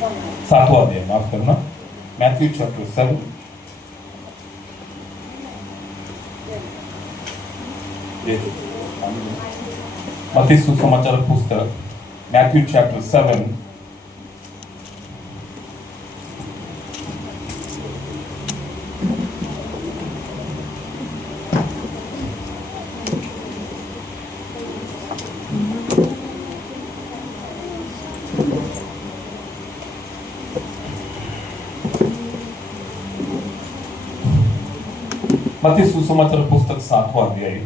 सातवां अध्याय, माफ करना, मैथ्यू चैप्टर 7। मत्ती सुसमाचार पुस्तक मैथ्यू चैप्टर 7 मत्ती सुसमाचार पुस्तक 7वां अध्याय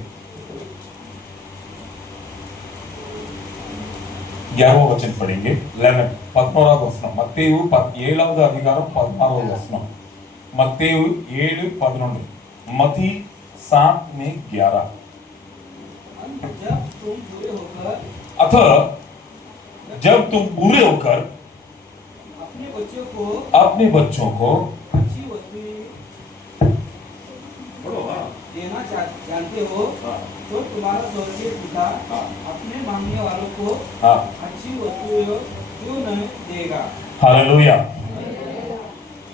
11वां वचन पढ़ेंगे। 11 11వ వచనం, మత్తయి 7వ అధికారం 16వ వచనం, మత్తయి 7:11, मत्ती 7:11। अतः जब तुम बुरे होकर अपने बच्चों को देना जानते हो, तो तुम्हारा स्वर्गीय पिता अपने मांगने वालों को अच्छी वस्तुएं क्यों नहीं देगा। हालेलुया।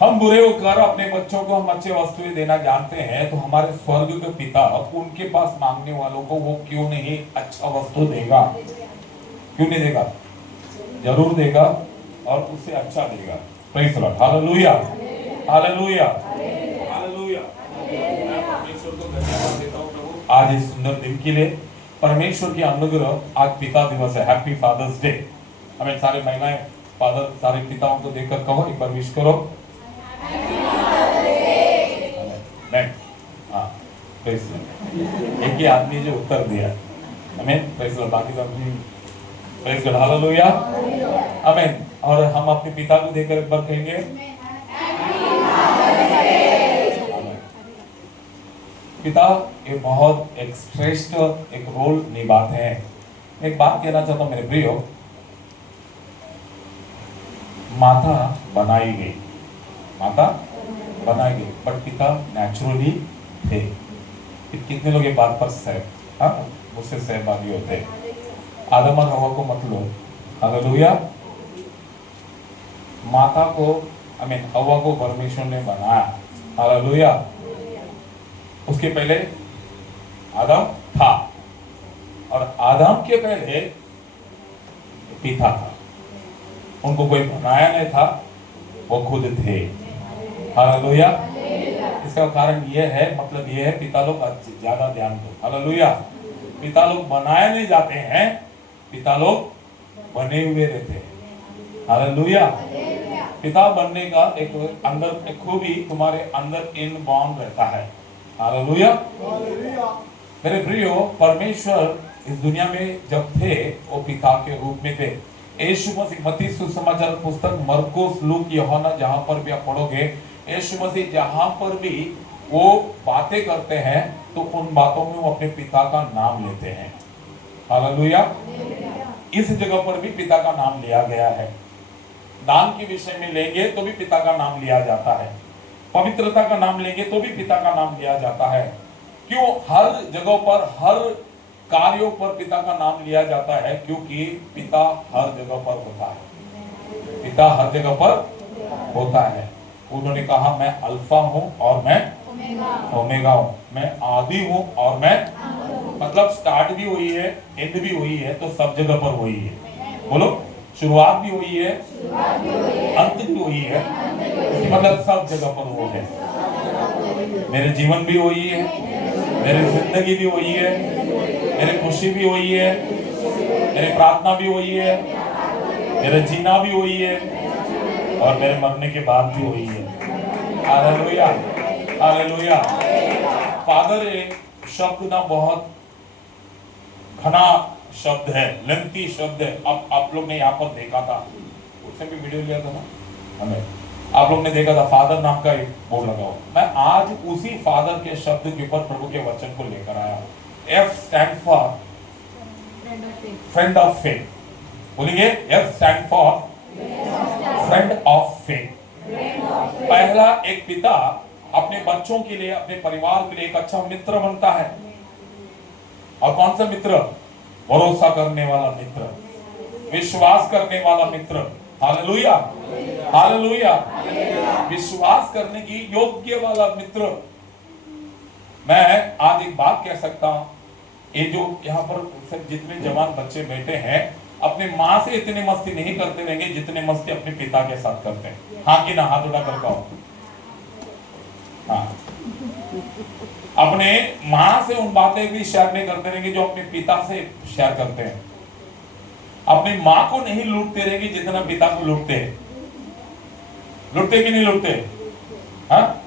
हम बुरे होकर अपने बच्चों को हम अच्छे वस्तुएं देना जानते हैं, तो हमारे स्वर्ग के पिता उनके पास मांगने वालों को वो क्यों नहीं अच्छा वस्तु देगा? क्यों नहीं देगा? जरूर देगा और उससे अच्छा देगा। Praise the Lord. Hallelujah, hallelujah, hallelujah. परमेश्वर को धन्यवाद देता हूं प्रभु आज इस सुंदर दिन के लिए। परमेश्वर की अनुग्रह, आज पिता दिवस है, हैप्पी फादर्स डे। हमें सारे महिलाएं फादर सारे पिताओं को देखकर कहो, एक बार विश करो। नहीं, हाँ, प्रेज़ द लॉर्ड। एक ही आदमी जो उत्तर दिया, हमें प्रेज़ द लॉर्ड, बाकी सब प्रेज़ गॉड, हालेलुया, आमीन। और हम अपने पिता को देखकर एक बार कहेंगे, पिता ये बहुत एक श्रेष्ठ एक रोल निभाते हैं। एक बात कहना चाहता हूं मेरे प्रियो, माता बनाई गई, माता बनाई गई, बट पिता नेचुरली थे। कितने लोग ये बात पर मुझसे सहभागी होते हैं? आदम और हवा को मत लो, हालेलुया। माता को हवा को परमेश्वर ने बनाया, हालेलुया। उसके पहले आदम था और आदम के पहले पिता था। उनको कोई बनाया नहीं था, वो खुद थे, हालेलुया। इसका कारण यह है, मतलब यह है, पिता लोग ज्यादा ध्यान दो, हालेलुया। पिता लोग बनाए नहीं जाते हैं, पिता लोग बने हुए रहते हैं, हालेलुया। पिता बनने का एक अंदर एक खूबी तुम्हारे अंदर इनबॉर्न रहता है, हालेलुया। मेरे प्रियो, परमेश्वर इस दुनिया में जब थे वो पिता के रूप में थे। यीशु मसीह, मत्ती सुसमाचार पुस्तक, मरकुस, लूक, यूहन्ना, जहां पर भी आप पढ़ोगे, यीशु मसीह जहां पर भी वो बातें करते हैं तो उन बातों में वो अपने पिता का नाम लेते हैं, हालेलुया। इस जगह पर भी पिता का नाम लिया गया है। दान के विषय में लेंगे तो भी पिता का नाम लिया जाता है, पवित्रता का नाम लेंगे तो भी पिता का नाम लिया जाता है। क्यों? हर जगह पर, हर कार्यों पर पिता का नाम लिया जाता है, क्योंकि पिता हर जगह पर होता है, पिता हर जगह पर होता है। उन्होंने कहा, मैं अल्फा हूं और मैं ओमेगा हूं, मैं आदि हूं और मैं, मतलब स्टार्ट भी वही है, एंड भी वही है, तो सब जगह पर वही है। बोलो, शुरुआत भी वही है, अंत भी वही है, मतलब सब जगह पर वो है। मेरे जीवन भी वही है, मेरी जिंदगी भी वही है, मेरी खुशी भी वही है, मेरी प्रार्थना भी वही है, मेरा जीना भी वही है और मेरे मरने के बाद भी वही है, हालेलुया, हालेलुया। फादर एक शब्द ना बहुत घना शब्द है, लेंथी शब्द है। अब आप लोग ने यहाँ पर देखा था, उससे भी वीडियो लिया था ना हमें, आप लोग ने देखा था, फादर नाम का एक बोर्ड लगा हुआ। मैं आज उसी फादर के शब्द के ऊपर प्रभु के वचन को लेकर आया हूं। F stand for friend of faith. बोलिए, F stand for friend of faith. पहला, एक पिता अपने बच्चों के लिए, अपने परिवार के लिए एक अच्छा मित्र बनता है। और कौन सा मित्र? भरोसा करने वाला मित्र, विश्वास करने वाला मित्र, हालेलुया, हालेलुया। विश्वास करने की योग्य वाला मित्र। मैं आज एक बात कह सकता हूं, ये जो यहाँ पर सब जितने जवान बच्चे बैठे हैं, अपने माँ से इतनी मस्ती नहीं करते रहेंगे जितने मस्ती अपने पिता के साथ करते हैं। हाँ कि ना? हाथ उठा कर कहो। हाँ, अपने माँ से उन बातें भी शेयर नहीं करते रहेंगे जो अपने पिता से शेयर करते हैं। अपनी माँ को नहीं लूटते रहेंगे जितना पिता को लूटते हैं। लूटते कि नहीं लूटते? हाँ,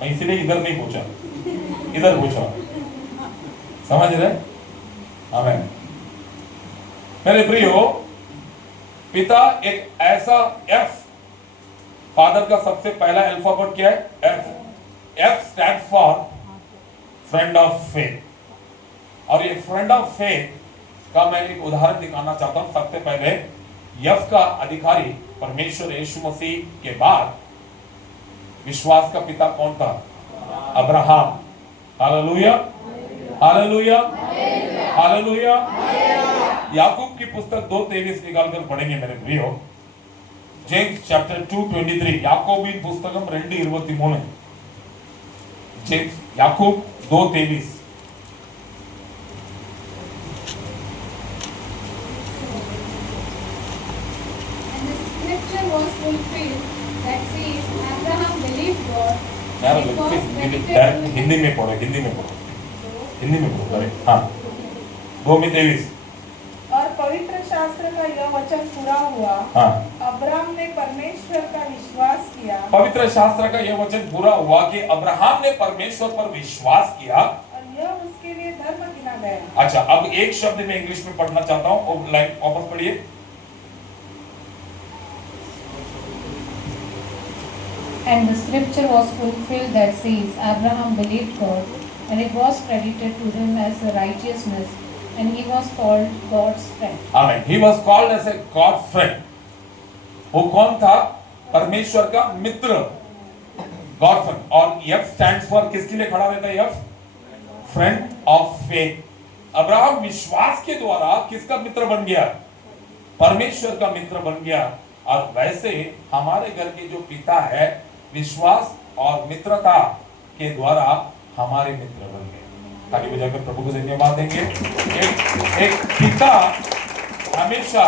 मैं इसलिए इधर नहीं पूछा, इधर पूछा। समझ रहे? आमीन। मेरे प्रियो, पिता एक ऐसा एफ, फादर का सबसे पहला अल्फाबेट क्या है? F. F stand for friend of faith. और ये फ्रेंड ऑफ फेथ का मैं एक उदाहरण दिखाना चाहता हूं। सबसे पहले एफ का अधिकारी परमेश्वर यीशु मसीह के बाद विश्वास का पिता कौन था? अब्राहम। Hallelujah, hallelujah, hallelujah. याकूब की पुस्तक 2:23 निकालकर पढ़ेंगे मेरे प्रियो। जेम्स चैप्टर 2:23 याकोबिन पुस्तकम 2:23। जेम्स याकूब 2:23। Was fulfilled that says Abraham believed God. यार and it was credited to him. Hindi में पढ़ो, हिंदी में पढ़ो, हिंदी में पढ़ो। अरे हाँ, 2:23। और पवित्र शास्त्र का यह वचन पूरा हुआ। हाँ, अब्राहम ने परमेश्वर का विश्वास किया पवित्र शास्त्र का यह वचन पूरा हुआ कि अब्राहम ने परमेश्वर पर विश्वास किया और यह उसके लिए धर्म गिना गया। अच्छा, अब एक शब्द में इंग्लिश में पढ़ना चाहता हूँ, लाइन वापस पढ़िए। And the scripture was fulfilled that says Abraham believed God, and it was credited to him as a righteousness, and he was called God's friend. आमीन। He was called as a God friend. वो कौन था? परमेश्वर का मित्र, God friend. और F stands for किसके लिए खड़ा रहता है? F friend of faith. Abraham विश्वास के द्वारा किसका मित्र बन गया? परमेश्वर का मित्र बन गया। और वैसे हमारे घर के जो पिता है, विश्वास और मित्रता के द्वारा हमारे मित्र बन गए। ताली बजाकर प्रभु को धन्यवाद देंगे। एक पिता हमेशा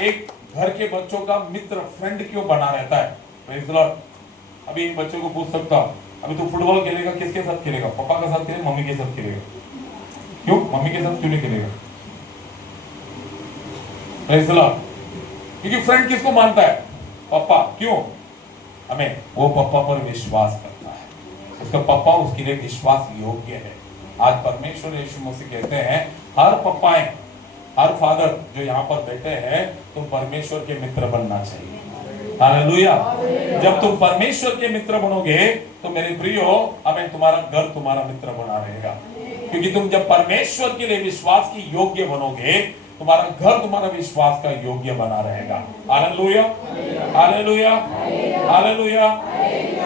एक घर के बच्चों का मित्र, फ्रेंड क्यों बना रहता है? Praise the Lord. अभी इन बच्चों को पूछ सकता हूं, अभी तू फुटबॉल खेलेगा, किसके साथ खेलेगा? पापा के साथ खेलेगा, मम्मी के साथ खेलेगा? क्यों मम्मी के साथ क्यों नहीं खेलेगा? Praise the Lord. क्योंकि फ्रेंड किसको मानता है? पापा। क्यों? हमें वो पापा पर विश्वास करता है, उसका पापा उसके लिए विश्वास योग्य है। आज परमेश्वर यीशु मसीह कहते हैं, हर पापाएं, हर फादर जो यहाँ पर बैठे हैं, तुम परमेश्वर के मित्र बनना चाहिए। हालेलुया। जब तुम परमेश्वर के मित्र बनोगे तो मेरे प्रियो, हमें तुम्हारा घर तुम्हारा मित्र बना रहेगा। क्योंकि तुम जब परमेश्वर के लिए विश्वास की योग्य बनोगे, तुम्हारा घर तुम्हारा विश्वास का योग्य बना रहेगा। Hallelujah, hallelujah, hallelujah.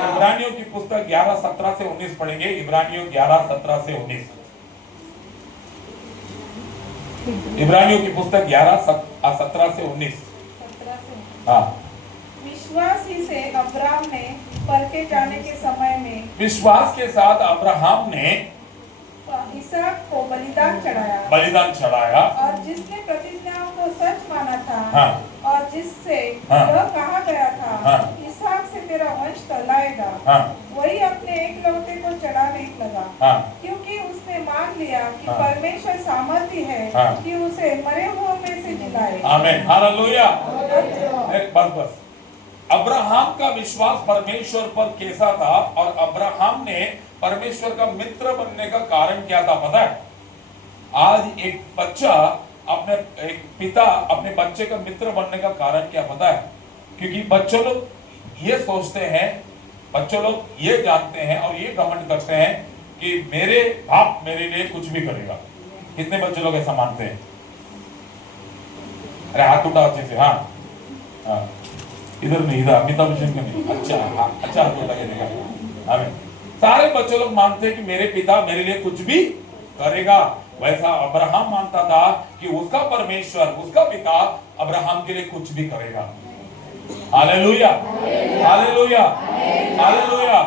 इब्रानियों की पुस्तक 11:17 से 19 पढ़ेंगे। इब्रानियों 11:17 से 19। इब्रानियों की पुस्तक 11:17 से 19। हाँ। विश्वास ही से अब्राहम ने परखे जाने के समय में विश्वास के साथ अब्राहम ने इसहाक को बलिदान चढ़ाया और जिसने प्रतिज्ञाओं को सच माना था। हाँ। और जिससे हाँ। यह कहा गया था, हाँ। इसहाक से तेरा वंश कहलाएगा। हाँ। वही अपने एकलौते को चढ़ाने लगा। हाँ। क्योंकि उसने मान लिया कि हाँ। परमेश्वर सामर्थ्य है हाँ। कि उसे मरे हुओं में से जिलाए। आमीन, हालेलुया। बस अब्राहम का विश्वास परमेश्वर पर कैसा था? और अब्राहम ने परमेश्वर का मित्र बनने का कारण क्या था पता है? आज एक बच्चा अपने, एक पिता अपने बच्चे का मित्र बनने का कारण क्या पता है? क्योंकि बच्चों लोग ये सोचते हैं, बच्चों लोग ये जानते हैं और ये घमंड करते हैं कि मेरे बाप मेरे लिए कुछ भी करेगा। कितने बच्चे लोग ऐसा मानते हैं? अरे हाथ उठा अच्छे से। हाँ, हाँ, इधर नहीं, इधर अमिताभ बच्चन का नहीं। अच्छा, अच्छा हाथ उठा के देखा। आमीन। सारे बच्चे लोग मानते हैं कि मेरे पिता मेरे लिए कुछ भी करेगा। वैसा अब्राहम मानता था कि उसका परमेश्वर, उसका पिता अब्राहम के लिए कुछ भी करेगा। Hallelujah, hallelujah, hallelujah.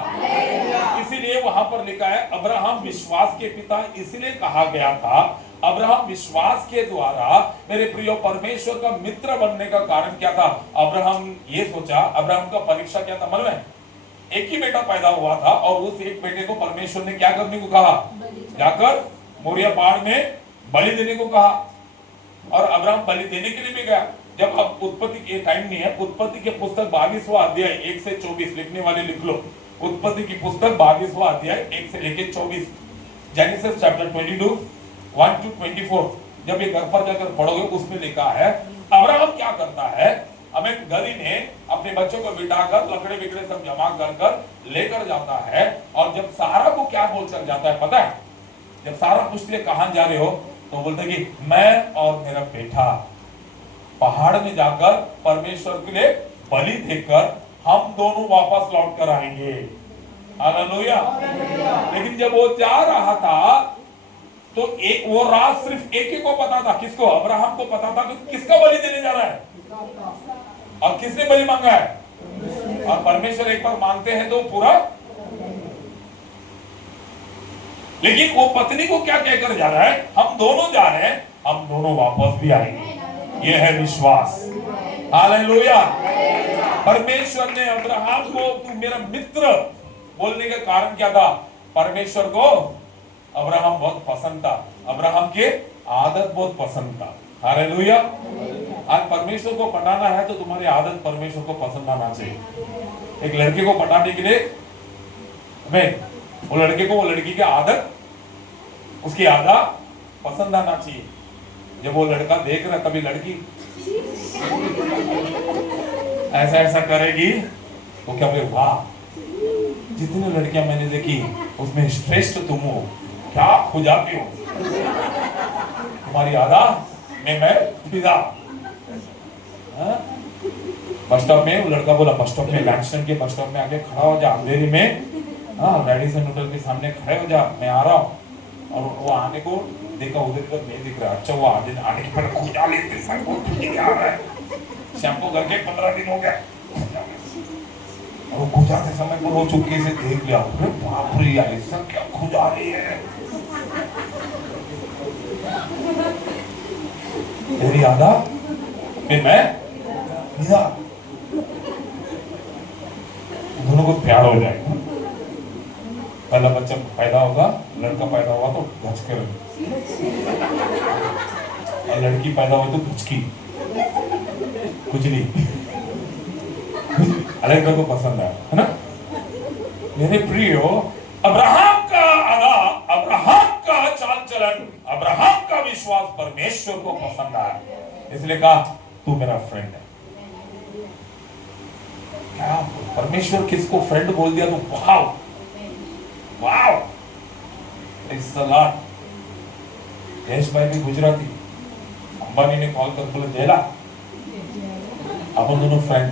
इसीलिए वहां पर लिखा है अब्राहम विश्वास के पिता इसलिए कहा गया था। अब्राहम विश्वास के द्वारा मेरे प्रिय परमेश्वर का मित्र बनने का कारण क्या था? अब्राहम ये सोचा, अब्राहम का परीक्षा क्या था मालूम है? एक ही बेटा पैदा हुआ था और उस एक बेटे को परमेश्वर ने क्या करने को कहा? जाकर मोरिया पहाड़ में बलि देने को कहा। और अब्राहम बलि देने के लिए भी गया। जब अब उत्पत्ति के टाइम नहीं है, उत्पत्ति के पुस्तक 22वां अध्याय 1 से 24 लिखने वाले लिख लो। उत्पत्ति की पुस्तक 22वां अध्याय 1 से लेकर 24, जेनेसिस चैप्टर 22 1 to 24। जब ये घर पर जाकर पढ़ोगे उसमें लिखा है अब्राहम क्या करता है, हमें गरी ने अपने बच्चों को बिठाकर लकड़े बिकड़े सब जमा कर कर लेकर जाता है। और जब सारा को क्या बोलकर जाता है पता है? जब सारा पूछती है कहां जा रहे हो, तो बोलते हैं कि मैं और मेरा बेटा पहाड़ में जाकर परमेश्वर के लिए बलि देकर हम दोनों वापस लौट कर आएंगे। हालेलुया। लेकिन जब वो जा रहा था तो एक वो रात सिर्फ एक ही को पता था। किसको? अब्राहम को पता था कि किसका बलि देने जा रहा है और किसने बलि मांगा है। और परमेश्वर एक बार मांगते हैं तो पूरा। लेकिन वो पत्नी को क्या कहकर जा रहा है? हम दोनों जा रहे हैं, हम दोनों वापस भी आएंगे। ये है विश्वास। हालेलुया। परमेश्वर ने अब्राहम को तू मेरा मित्र बोलने का कारण क्या था? परमेश्वर को अब्राहम बहुत पसंद था, अब्राहम के आदत बहुत पसंद था। हालेलुया। आज परमेश्वर को पटाना है तो तुम्हारी आदत परमेश्वर को पसंद आना चाहिए। एक लड़के को पटाने के लिए वो लड़के को वो लड़की की आदत, उसकी आदत पसंद आना चाहिए। जब वो लड़का देख रहा कभी लड़की ऐसा ऐसा करेगी तो क्या बोले, वाह जितनी लड़कियां मैंने देखी उसमें श्रेष्ठ तुम हो, क्या खुजाती हो, तुम्हारी आदत में मैं फिदा। बस स्टॉप में वो लड़का बोला, बस स्टॉप में लैंडस्टोन के बस स्टॉप में आके खड़ा हो जा, अंधेरी में रेडिसन होटल के सामने खड़े हो जा, मैं आ रहा हूँ। और वो आने को देखा, उधर तक नहीं दिख रहा। अच्छा वो आने के पहले खुजा लेते आ रहा है, शैम्पू करके 15 दिन हो गया। और वो खुजाते समय को वो चुपके से देख लिया, अरे बाप रे ऐसा क्या खुजा रही है। तेरी आदत फिर मैं दोनों को प्यार हो जाएगा। पहला बच्चा पैदा होगा, लड़का पैदा हुआ तो घचके और लड़की पैदा हुई तो घुचकी, खुजली। अलग को पसंद है ना। मेरे प्रियो, अब्राहम का अदा, अब्राहम का चाल चलन, अब्राहम का विश्वास परमेश्वर को पसंद आया, इसलिए कहा तू मेरा फ्रेंड है। क्या परमेश्वर किसको फ्रेंड बोल दिया तो wow wow. It's the Lord. Yash भाई भी गुजराती, अंबानी ने कॉल कर बोले जेला अपन दोनों फ्रेंड।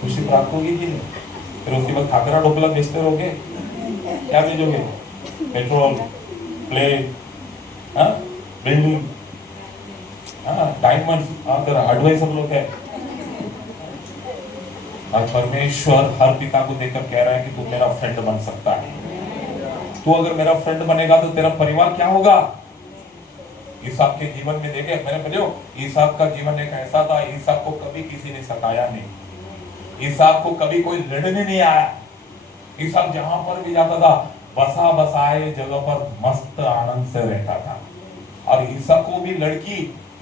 खुशी प्राप्त होगी कि नहीं? फिर उसके बाद खाकरा ढोकला बेचते रहोगे, क्या भेजोगे? Petrol, plate, building, diamond, adviser लोग है। और परमेश्वर हर पिता को देखकर कह रहा है कि तू मेरा फ्रेंड बन सकता है। तू अगर मेरा फ्रेंड बनेगा तो तेरा परिवार क्या होगा? ईसाक के जीवन में देखे मैंने बोलो, ईसाक का जीवन एक ऐसा था, ईसाक को कभी किसी ने सताया नहीं, ईसाक को कभी कोई लड़ने नहीं आया। ईसाक जहां पर भी जाता था बसा बसाए जगह पर मस्त आनंद से रहता था। और ईसाक को भी लड़की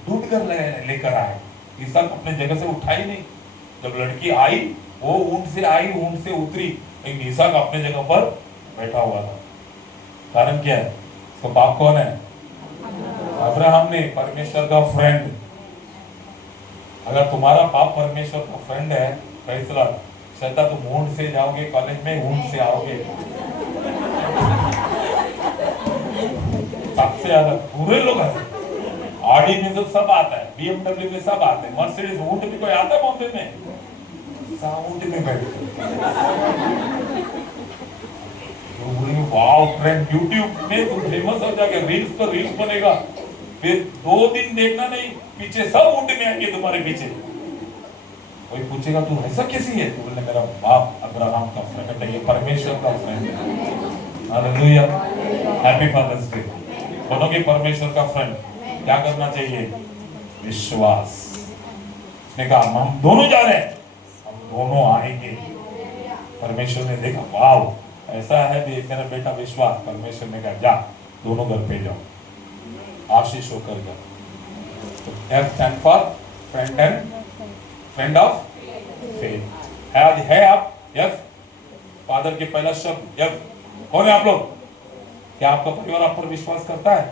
ढूंढ कर लेकर आए। ईसाक अपने जगह से उठा ही नहीं। जब लड़की आई वो ऊंट से आई, ऊंट से उतरी, लेकिन ईसाक अपने जगह पर बैठा हुआ था। कारण क्या है? उसका बाप कौन है? अब्राहम ने, परमेश्वर का फ्रेंड। अगर तुम्हारा बाप परमेश्वर का फ्रेंड है, फैसला कहता तुम ऊंट से जाओगे कॉलेज में, ऊंट से आओगे। सबसे ज्यादा पूरे लोग हैं। ऑडी में तो सब आता है, BMW में सब आते हैं, मर्सिडीज, ऊंट में कोई आता है बॉम्बे में? ऊंट में बैठे वाओ ट्रेंड, यूट्यूब में तुम फेमस हो जाएगा, रील्स पर रील्स बनेगा, फिर 2 दिन देखना नहीं, पीछे सब ऊंट में आएंगे तुम्हारे पीछे। कोई पूछेगा तू ऐसा कैसी है, तो बोलने मेरा बाप अब्राहम का फ्रेंड है, ये परमेश्वर का फ्रेंड है। Hallelujah, happy father's day. बनोगे परमेश्वर का फ्रेंड, क्या करना चाहिए? विश्वास। उसने कहा हम दोनों जा रहे हैं, हम दोनों आएंगे। परमेश्वर ने देखा, वाह ऐसा है भी मेरा बेटा विश्वास। परमेश्वर ने कहा जा दोनों घर पे जाओ, आशीष होकर जाओ। तो F stand for friend and friend of faith है आप। F फादर के पहला शब्द F। कौन है आप लोग? क्या आपका परिवार आप पर विश्वास करता है?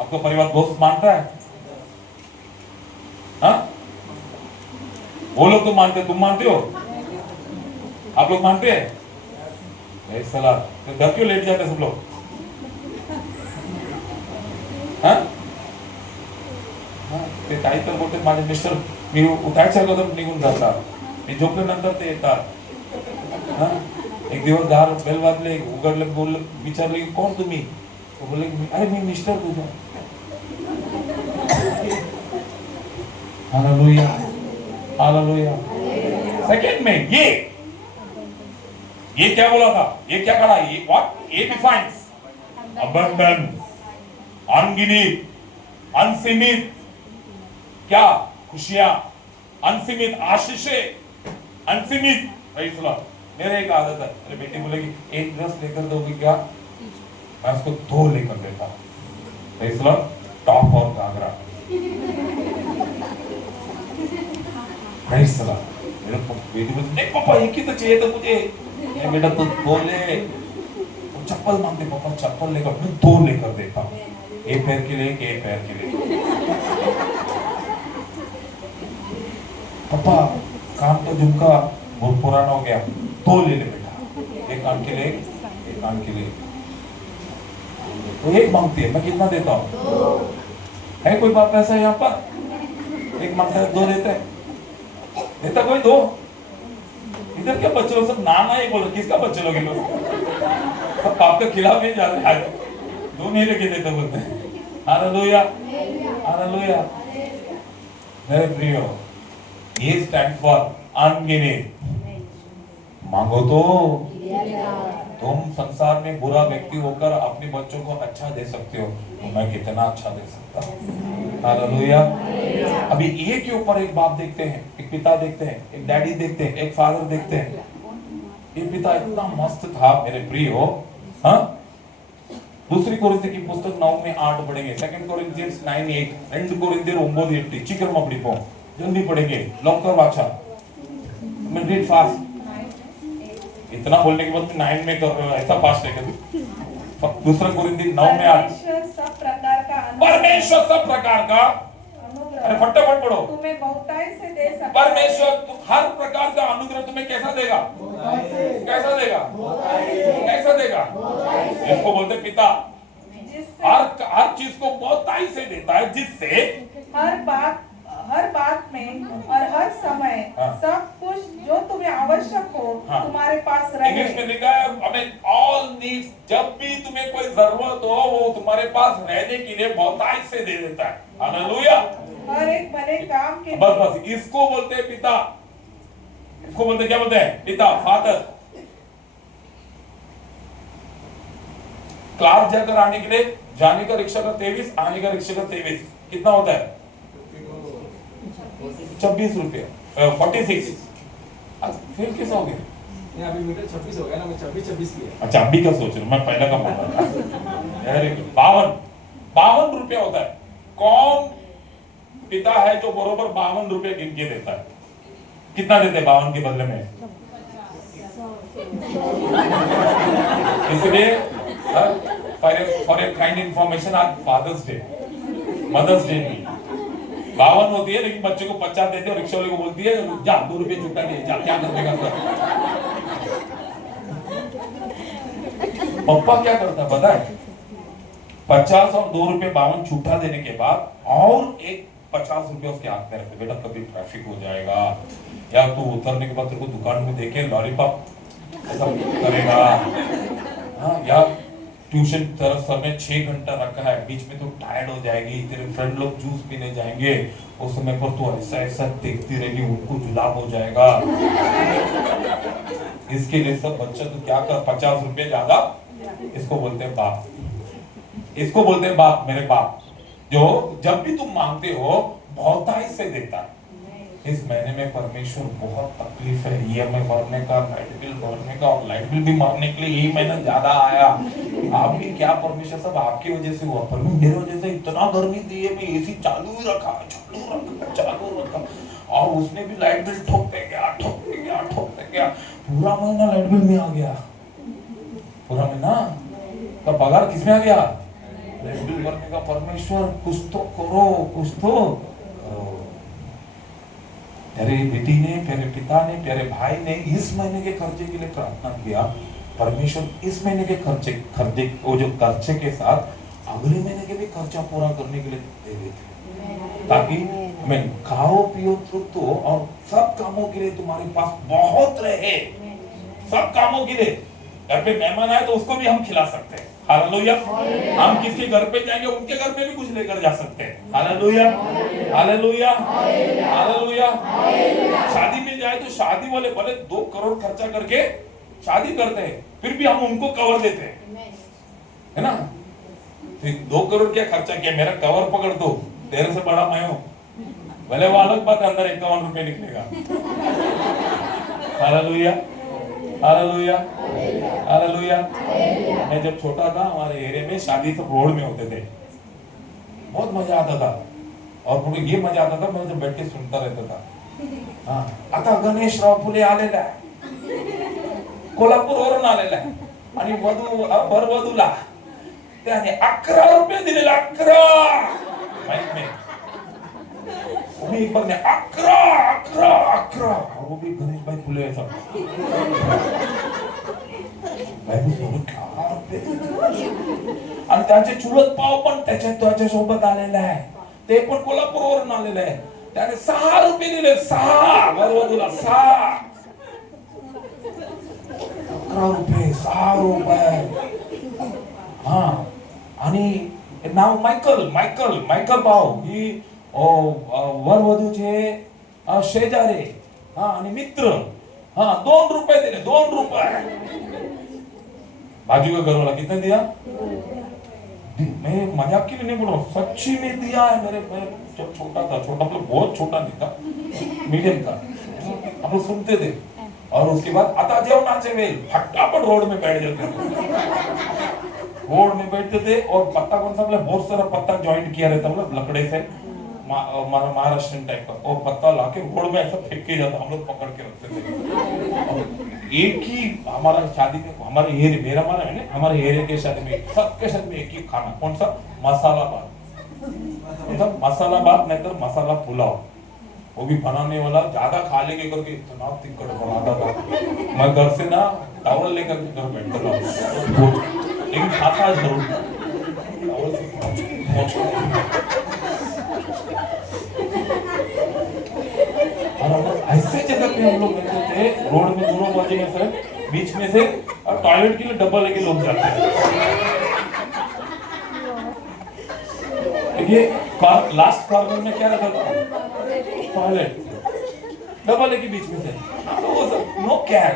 आपका परिवार दोस्त मानता है? हाँ? वो लोग तो मानते, तुम मानते हो? आप लोग मानते हैं? सलाह तो घर क्यों लेट जाते सब लोग? हाँ? ते काही तर बोलते माझे मिस्टर मी उठायच्या अगोदर निघून जातात, मी झोपल्यानंतर ते येतात। हाँ? एक दिवस दार बेल वाजले, उघडलं, बोललं, विचारले की कोण तुम्ही? तो बोलले अरे मी मिस्टर तुझा। Hallelujah, hallelujah. सेकंड में ये क्या बोला था? ये क्या कहा? ये व्हाट? ये डिफाइंस अबंडेंस, अनगिनत, अनसीमित, क्या खुशियां, अनसीमित आशीषें, अनसीमित। Praise the Lord. मेरे एक आदत है, अरे बेटी बोलेगी एक ड्रेस लेकर दोगी क्या, मैं उसको 2 लेकर देता हूँ। Praise the Lord. टॉप और घाघरा। Praise the Lord. मेरे बेटी बोलती नहीं पापा एक ही तो चाहिए था मुझे। मैं बेटा तू 2 ले। वो चप्पल मांगते, पापा चप्पल लेकर, मैं 2 लेकर देता हूँ, एक पैर के लिए, एक पैर के लिए। पापा कान तो झुमका बहुत पुराना हो गया, 2 ले ले बेटा, एक कान के लिए, एक कान के लिए। तो एक मांगती है, मैं कितना देता हूँ? है कोई बाप ऐसा यहाँ पर? एक मांगता है 2 देता है, देता कोई 2? इधर क्या बच्चे लोग सब नाना ही बोल रहे, किसका बच्चे लोग लोग सब पाप के खिलाफ ही जा रहे हैं, 2 नहीं लेके देते बोलते हैं। Hallelujah, hallelujah. मेरे प्रियो, ये स्टैंड फॉर अनगिनत। मांगो तो तुम संसार में बुरा व्यक्ति होकर अपने बच्चों को अच्छा दे सकते हो, तो मैं कितना अच्छा दे सकता हूँ। हालेलुया। अभी ये के ऊपर एक बाप देखते हैं, एक पिता देखते हैं, एक डैडी देखते हैं, एक फादर देखते हैं। ये पिता इतना मस्त था मेरे प्रियो। हाँ, दूसरी कोरिन्थियर की पुस्तक 9 में 8 पढ़ेंगे। 2 कोरिन्थियंस 9:8, 2 कोरिन्थियर 9:8 चीकर में पढ़ी पो जल्दी पढ़ेंगे, लौकर वाचा मैं रीड फास्ट। इतना बोलने के बाद 9 में कर रहे हो, ऐसा फास्ट है कभी? 2 कोरिन्थियर 9 में 8। परमेश्वर सब प्रकार का परमेश्वर सब प्रकार का, अरे फटाफट पढ़ो, तुम्हें बहुताई से दे सकता है। परमेश्वर हर प्रकार का अनुग्रह तुम्हें कैसा देगा? कैसा देगा? कैसा देगा? इसको बोलते पिता जिससे हर चीज को बहुताई से देता है, जिससे हर बात में और हर समय हाँ। सब कुछ जो तुम्हें आवश्यक हो हाँ। तुम्हारे पास रहे। इंग्लिश में लिखा है हमें ऑल नीड्स, जब भी तुम्हें कोई जरूरत हो वो तुम्हारे पास रहने के लिए बहुताई से दे देता है। हालेलुया। हर एक भले काम के बस इसको बोलते हैं पिता। इसको बोलते क्या बोलते हैं? पिता, फादर। क्लास जाकर आने के लिए जाने का रिक्शा का 23, आने का रिक्शा का 23, कितना होता है? 26 रुपये, 46। फिर किस हो गया? अभी मीटर 26 हो गया ना, मैं 26 किया। अच्छा अभी का सोच रहा हूं, मैं पहले का बोल रहा था। Very good. 52 रुपया होता है। कौन पिता है जो बरोबर 52 रुपये गिन के देता है? कितना देते हैं 52 के बदले में? इसलिए फॉर ए काइंड इंफॉर्मेशन, आज फादर्स डे, मदर्स डे नहीं, 52 होती है, लेकिन बच्चे को 50 देते हैं और रिक्शा वाले को बोलती है जा 2 रुपये चुका दे, जा क्या कर देगा सर? पप्पा क्या करता है पता है? 50 और 2 रुपये 52 छूटा देने के बाद और एक 50 रुपये उसके हाथ में रखते, बेटा कभी ट्रैफिक हो जाएगा, या तू उतरने के बाद तेरे को दुकान में देखे लॉलीपॉप ऐसा करेगा, हाँ, या ट्यूशन तरफ सर ने 6 घंटा रखा है, बीच में तो टायर्ड हो जाएगी, तेरे फ्रेंड लोग जूस पीने जाएंगे, उस समय पर तू ऐसा ऐसा देखती रहेगी, उनको जुलाब हो जाएगा। इसके लिए सब बच्चा तो क्या कर, 50 रुपए ज्यादा, इसको बोलते हैं बाप, इसको बोलते हैं बाप, मेरे बाप, जो जब भी तुम मांगते हो बहुतायत से देता है। इस महीने में परमेश्वर बहुत तकलीफ है, ईएमआई भरने का, लाइट बिल भरने का, और लाइट बिल भी मारने के लिए यही महीना ज्यादा आया। आपकी क्या परमेश्वर, सब आपकी वजह से हुआ, पर मेरे वजह से इतना गर्मी दी है, मैं एसी चालू ही रखा, चालू रखा, और उसने भी लाइट बिल ठोकते गया, पूरा महीना लाइट बिल में आ गया, पूरा महीना का पगार किसमें आ गया, लाइट बिल भरने का। परमेश्वर कुछ तो करो, कुछ तो करो। प्यारे बेटी ने, प्यारे पिता ने, प्यारे भाई ने इस महीने के खर्चे के लिए प्रार्थना किया, परमेश्वर इस महीने के खर्चे वो जो खर्चे के साथ अगले महीने के भी खर्चा पूरा करने के लिए दे देते, ताकि हमें खाओ पियो तृप्त हो और सब कामों के लिए तुम्हारे पास बहुत रहे, सब कामों के लिए। घर पे मेहमान आए तो उसको भी हम खिला सकते हैं, हालेलुया। हम किसके घर पे जाएंगे उनके घर पे भी कुछ लेकर जा सकते हैं, हालेलुया, हालेलुया, हालेलुया। शादी में जाए तो शादी वाले भले 2 करोड़ खर्चा करके शादी करते हैं, फिर भी हम उनको कवर देते हैं, है ना। तो 2 करोड़ क्या खर्चा किया, मेरा कवर पकड़ दो, तेरे से बड़ा मैं हूं, भले वो अलग बात है, अंदर 51 रुपए निकलेगा, हालेलुया, हालेलुया, हालेलुया। मैं जब छोटा था, हमारे एरिया में शादी सब रोड में होते थे, बहुत मजा आता था, और मुझे ये मजा आता था, मैं जब बैठ के सुनता रहता था। हाँ, आता गणेशराव फुले आलेला आहे, कोल्हापूरवरून आलेला आहे, आणि वधूला त्याने 11 रुपये दिलेला, 11 माहित नहीं, मैं एक बार ने 11 और वो भी गणेश भाई फुले ऐसा, भाई भी बोलू 11 रुपये, आणि त्याचे चुलत पाव पण त्याच्या सोबत आलेला आहे, ते पण कोल्हापूरवरून आलेले आहे, त्याने 6 रुपये दिले, 6 वधूला 6, 11 रुपये। हा, आणि नाव मायकल भाऊ, ही वर वधूचे शेजारी, हा, आणि मित्र, हाँ 2 रुपए दिले, 2 रुपए। बाजू का घर वाला कितना दिया, मैं मजाक के लिए नहीं बोल रहा हूँ, सच्ची में दिया है। मेरे जब छोटा था, छोटा मतलब बहुत छोटा नहीं था, मीडियम था, हम लोग सुनते थे, और उसके बाद आता जेवणाचे वेल फटाफट रोड में बैठ जाते थे, रोड में बैठते थे, और पत्ता कौन सा, मतलब बहुत सारा पत्ता ज्वाइंट किया रहता, मतलब लकड़े से, महाराष्ट्र टाइप का, और पत्ता लाके रोड में ऐसा फेंक के जाता, हम लोग पकड़ के रखते थे। एक ही हमारा शादी में, हमारे एरिया, मेरा माना है ना, हमारे एरिया के शादी में सबके साथ में एक ही खाना, कौन सा, मसाला भात, मतलब मसाला भात नहीं तो मसाला पुलाव, वो भी बनाने वाला ज्यादा खा लेंगे करके इतना तिक्कड़ बनाता था, मैं घर से ना टावल लेकर के घर बैठता था, लेकिन खाता जरूर, ऐसे जगह पे हम लोग रहते थे, रोड में दोनों बाजू में से, बीच में से, और टॉयलेट के लिए डब्बा लेके लोग जाते हैं। ये लास्ट कॉर्नर में क्या रखा था, टॉयलेट, डब्बा लेके बीच में से, तो वो सब नो कैप,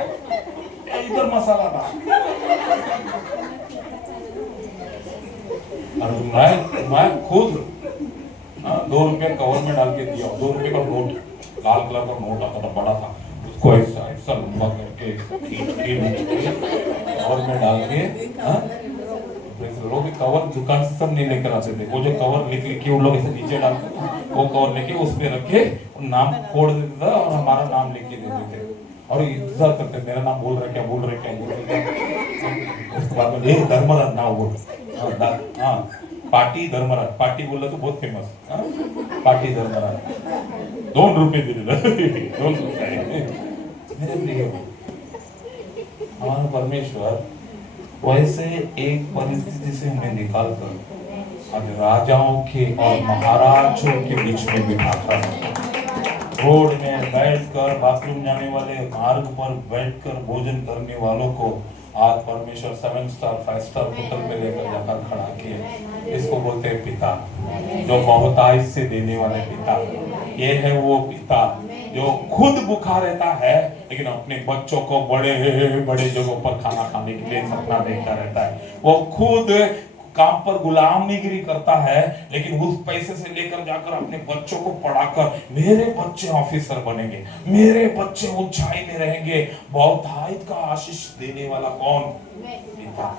इधर मसाला था। और मैं खुद 2 रुपये कवर में डाल के दिया, 2 रुपये का नोट, लाल कलर का नोट आता था, बड़ा था, उसको ऐसा ऐसा लंबा करके कवर में डाल के, लोग कवर दुकान से सब नहीं लेकर आते थे, वो जो कवर लिख के उन लोग ऐसे नीचे डालते, वो कवर लेके उस पे रख के नाम कोड देता था, और हमारा नाम लिख के देते थे, और इंतजार करते, मेरा नाम बोल रहे क्या, बोल रहे क्या, उसके बाद में धर्मराज नाम बोल, हाँ पाटी धर्मराज, पाटी बोल रहा तो बहुत फेमस, पाटी धर्मराज, 2 रुपये दिले, 2 रुपये। मेरे प्रिय, हमारा परमेश्वर वैसे एक परिस्थिति से हमें निकाल कर अब राजाओं के और महाराजों के बीच में बिठाता है, रोड में बैठकर, बाथरूम जाने वाले मार्ग पर बैठकर भोजन करने वालों को आज परमेश्वर 7 स्टार 5 स्टार होटल में लेकर जाकर खड़ा किए। इसको बोलते हैं पिता, जो बहुतायत से देने वाले पिता। ये है वो पिता जो खुद भूखा रहता है लेकिन अपने बच्चों को बड़े बड़े जगहों पर खाना खाने के लिए सपना देखता रहता है। वो खुद काम पर गुलामगिरी करता है लेकिन उस पैसे से लेकर जाकर अपने बच्चों को पढ़ाकर मेरे बच्चे ऑफिसर बनेंगे, मेरे बच्चे ऊंचाई में रहेंगे। बहुतायत का आशीष देने वाला कौन? पिता।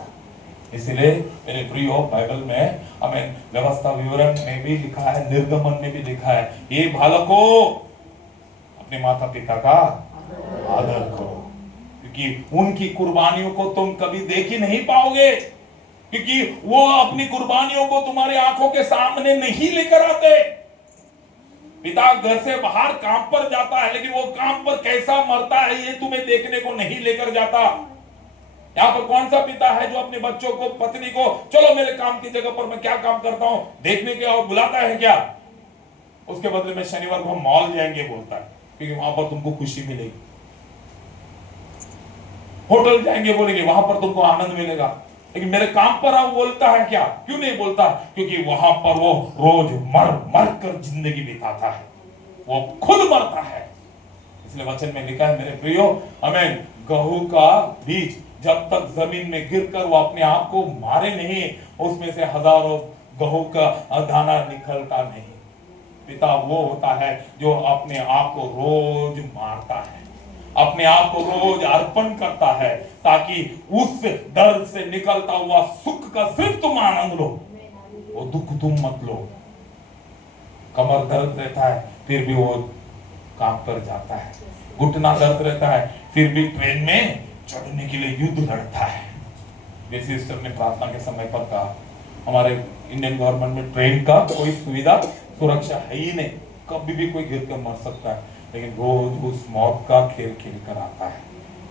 इसलिए मेरे प्रियो, बाइबल में हमें व्यवस्था विवरण में भी लिखा है, निर्गमन में भी लिखा है, ये बालकों अपने माता पिता का आदर करो, क्योंकि उनकी कुर्बानियों को तुम कभी देख ही नहीं पाओगे, क्योंकि वो अपनी कुर्बानियों को तुम्हारी आंखों के सामने नहीं लेकर आते। पिता घर से बाहर काम पर जाता है लेकिन वो काम पर कैसा मरता है ये तुम्हें देखने को नहीं लेकर जाता। यहाँ पर कौन सा पिता है जो अपने बच्चों को, पत्नी को, चलो मेरे काम की जगह पर मैं क्या काम करता हूं देखने के और बुलाता है क्या? उसके बदले में शनिवार को हम मॉल जाएंगे बोलता है, क्योंकि वहां पर तुमको खुशी मिलेगी। होटल जाएंगे बोलेंगे, वहां पर तुमको आनंद मिलेगा। लेकिन मेरे काम पर आओ बोलता है क्या? क्यों नहीं बोलता? क्योंकि वहां पर वो रोज मर मर कर जिंदगी बिताता है, वो खुद मरता है। इसलिए वचन में लिखा है मेरे प्रियो, हमें गेहूं का बीज जब तक जमीन में गिरकर वो अपने आप को मारे नहीं, उसमें से हजारों गेहूं का दाना निकलता नहीं। पिता वो होता है जो अपने आप को रोज मारता है, अपने आप को रोज अर्पण करता है, ताकि उस दर्द से निकलता हुआ सुख का सिर्फ तुम आनंद लो, वो दुख तुम मत लो। कमर दर्द रहता है फिर भी वो काम पर जाता है, घुटना दर्द रहता है फिर भी ट्रेन में चढ़ने के लिए युद्ध लड़ता है। जैसे सिस्टर ने प्रार्थना के समय पर कहा, हमारे इंडियन गवर्नमेंट में ट्रेन का कोई सुविधा सुरक्षा है ही नहीं, कभी भी कोई गिर कर मर सकता है, लेकिन रोज उस मौत का खेल खेल कर आता है।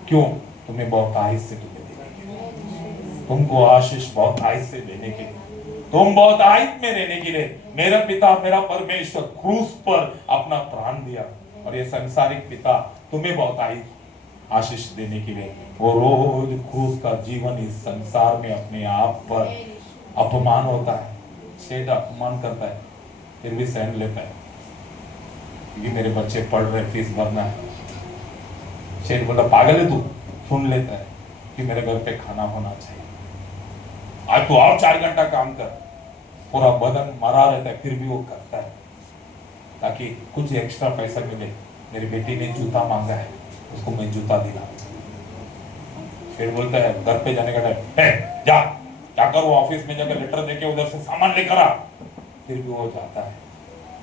क्यों? तुम्हें बहुतायत से तुम्हें देने के लिए, तुमको आशीष बहुतायत से देने के लिए, तुम बहुतायत में रहने के लिए। मेरा पिता, मेरा परमेश्वर क्रूस पर अपना प्राण दिया, और ये सांसारिक पिता तुम्हें बहुतायत आशीष देने के लिए वो रोज क्रूस का जीवन इस संसार में अपने आप पर अपमान होता है, सेठ अपमान करता है, फिर भी सहन लेता है, क्योंकि मेरे बच्चे पढ़ रहे, फीस भरना है। शेर बोलता पागल है तू, सुन लेता है कि मेरे घर पे खाना होना चाहिए, आज तू और 4 घंटा काम कर। पूरा बदन मरा रहता है फिर भी वो करता है ताकि कुछ एक्स्ट्रा पैसा मिले। मेरी बेटी ने जूता मांगा है, उसको मैं जूता दिला। शेर बोलता है घर पे जाने का टाइम, जा जाकर वो ऑफिस में जाकर लेटर देके उधर से सामान लेकर आ, फिर भी वो जाता है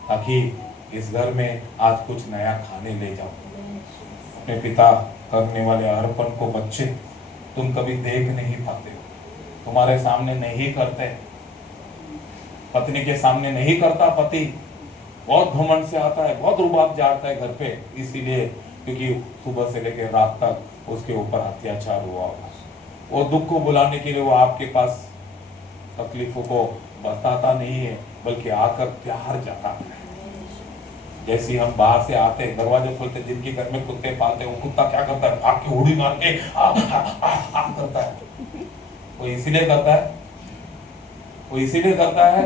ताकि इस घर में आज कुछ नया खाने ले जाओ। अपने पिता करने वाले अर्पण को बच्चे तुम कभी देख नहीं पाते हो, तुम्हारे सामने नहीं करते, पत्नी के सामने नहीं करता पति, बहुत घमंड से आता है, बहुत रुबाब जाता है घर पे, इसीलिए क्योंकि सुबह से लेकर रात तक उसके ऊपर अत्याचार हुआ होगा। वो दुख को बुलाने के लिए वो आपके पास तकलीफों को बताता नहीं है, बल्कि आकर प्यार जताता है। जैसे हम बाहर से आते हैं, दरवाजे खोलते, जिनके घर में कुत्ते पालते हैं, वो कुत्ता क्या करता है, भाग के उड़ी मार के आ करता है। वो इसीलिए करता है, वो इसीलिए करता है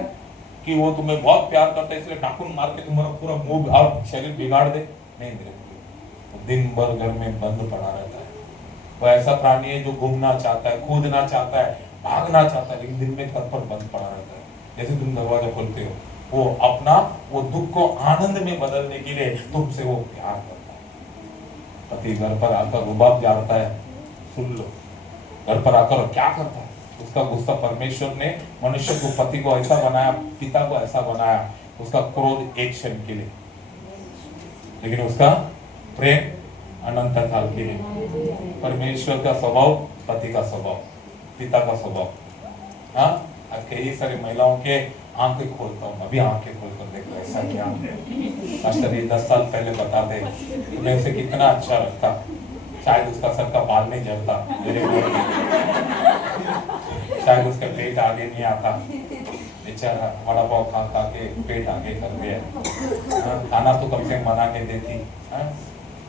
कि वो तुम्हें बहुत प्यार करता है, इसलिए नाखून मार के तुम्हारा पूरा मुंह और शरीर बिगाड़ दे। नहीं मेरे, वो दिन भर घर में बंद पड़ा रहता है। वो ऐसा प्राणी है जो घूमना चाहता है, कूदना चाहता है, भागना चाहता है, लेकिन दिन में घर पर बंद पड़ा रहता है। जैसे तुम दरवाजा खोलते हो, वो अपना वो दुख को आनंद में बदलने के लिए तुमसे वो प्यार करता है। पति घर पर आकर रुबाब जाता है, सुन लो, घर पर आकर क्या करता है, उसका गुस्सा, परमेश्वर ने मनुष्य को, पति को ऐसा बनाया, पिता को ऐसा बनाया, उसका क्रोध एक क्षण के लिए, लेकिन उसका प्रेम अनंत काल के लिए। परमेश्वर का स्वभाव, पति का स्वभाव, पिता का स्वभाव। हाँ, आज कई सारी महिलाओं के आंखें खोलता हूँ, अभी आंखें खोलकर देखो ऐसा क्या मास्टर, ये 10 साल पहले बताते तुम्हें उसे कितना अच्छा लगता, शायद उसका सर का बाल नहीं झड़ता, शायद उसका पेट आगे नहीं आता, बेचारा वड़ा पाव खा खा के पेट आगे कर दिया। खाना तो कम से कम बना के देती,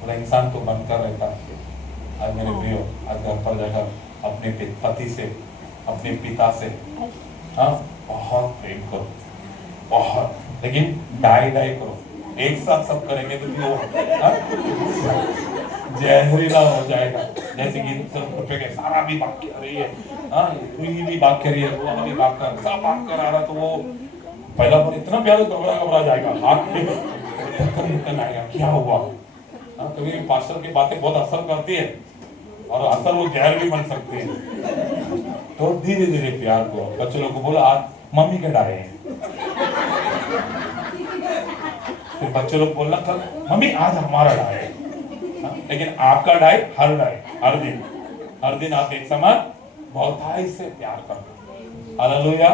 पूरा इंसान तो बनकर रहता। आज मेरे प्रियो, आज घर पर जाकर अपने पति से, अपने पिता से, हाँ, बहुत प्रेम करो, बहुत, लेकिन डाई करो। एक साथ सब करेंगे तो वो, हाँ, जहरीला हो जाएगा। जैसे कि रुपये के सारा भी भाग कर रही है, हाँ, रूही भी भाग कर रही है, वो भी भाग कर, सब भाग कर आ रहा, तो वो पहला बार इतना प्यार घबरा जाएगा, हाथ में निकल आएगा, क्या हुआ। हाँ, कभी पास्टर की बातें बहुत असर करती है और असर वो जहर भी बन सकती है। तो धीरे धीरे प्यार को, बच्चे लोग को बोला आज मम्मी के डाय हैं, फिर बच्चे लोग बोलना कल मम्मी आज हमारा डाय है। लेकिन आपका डाय हर दिन आप एक समान बहुतायत से प्यार करना। हालेलुया।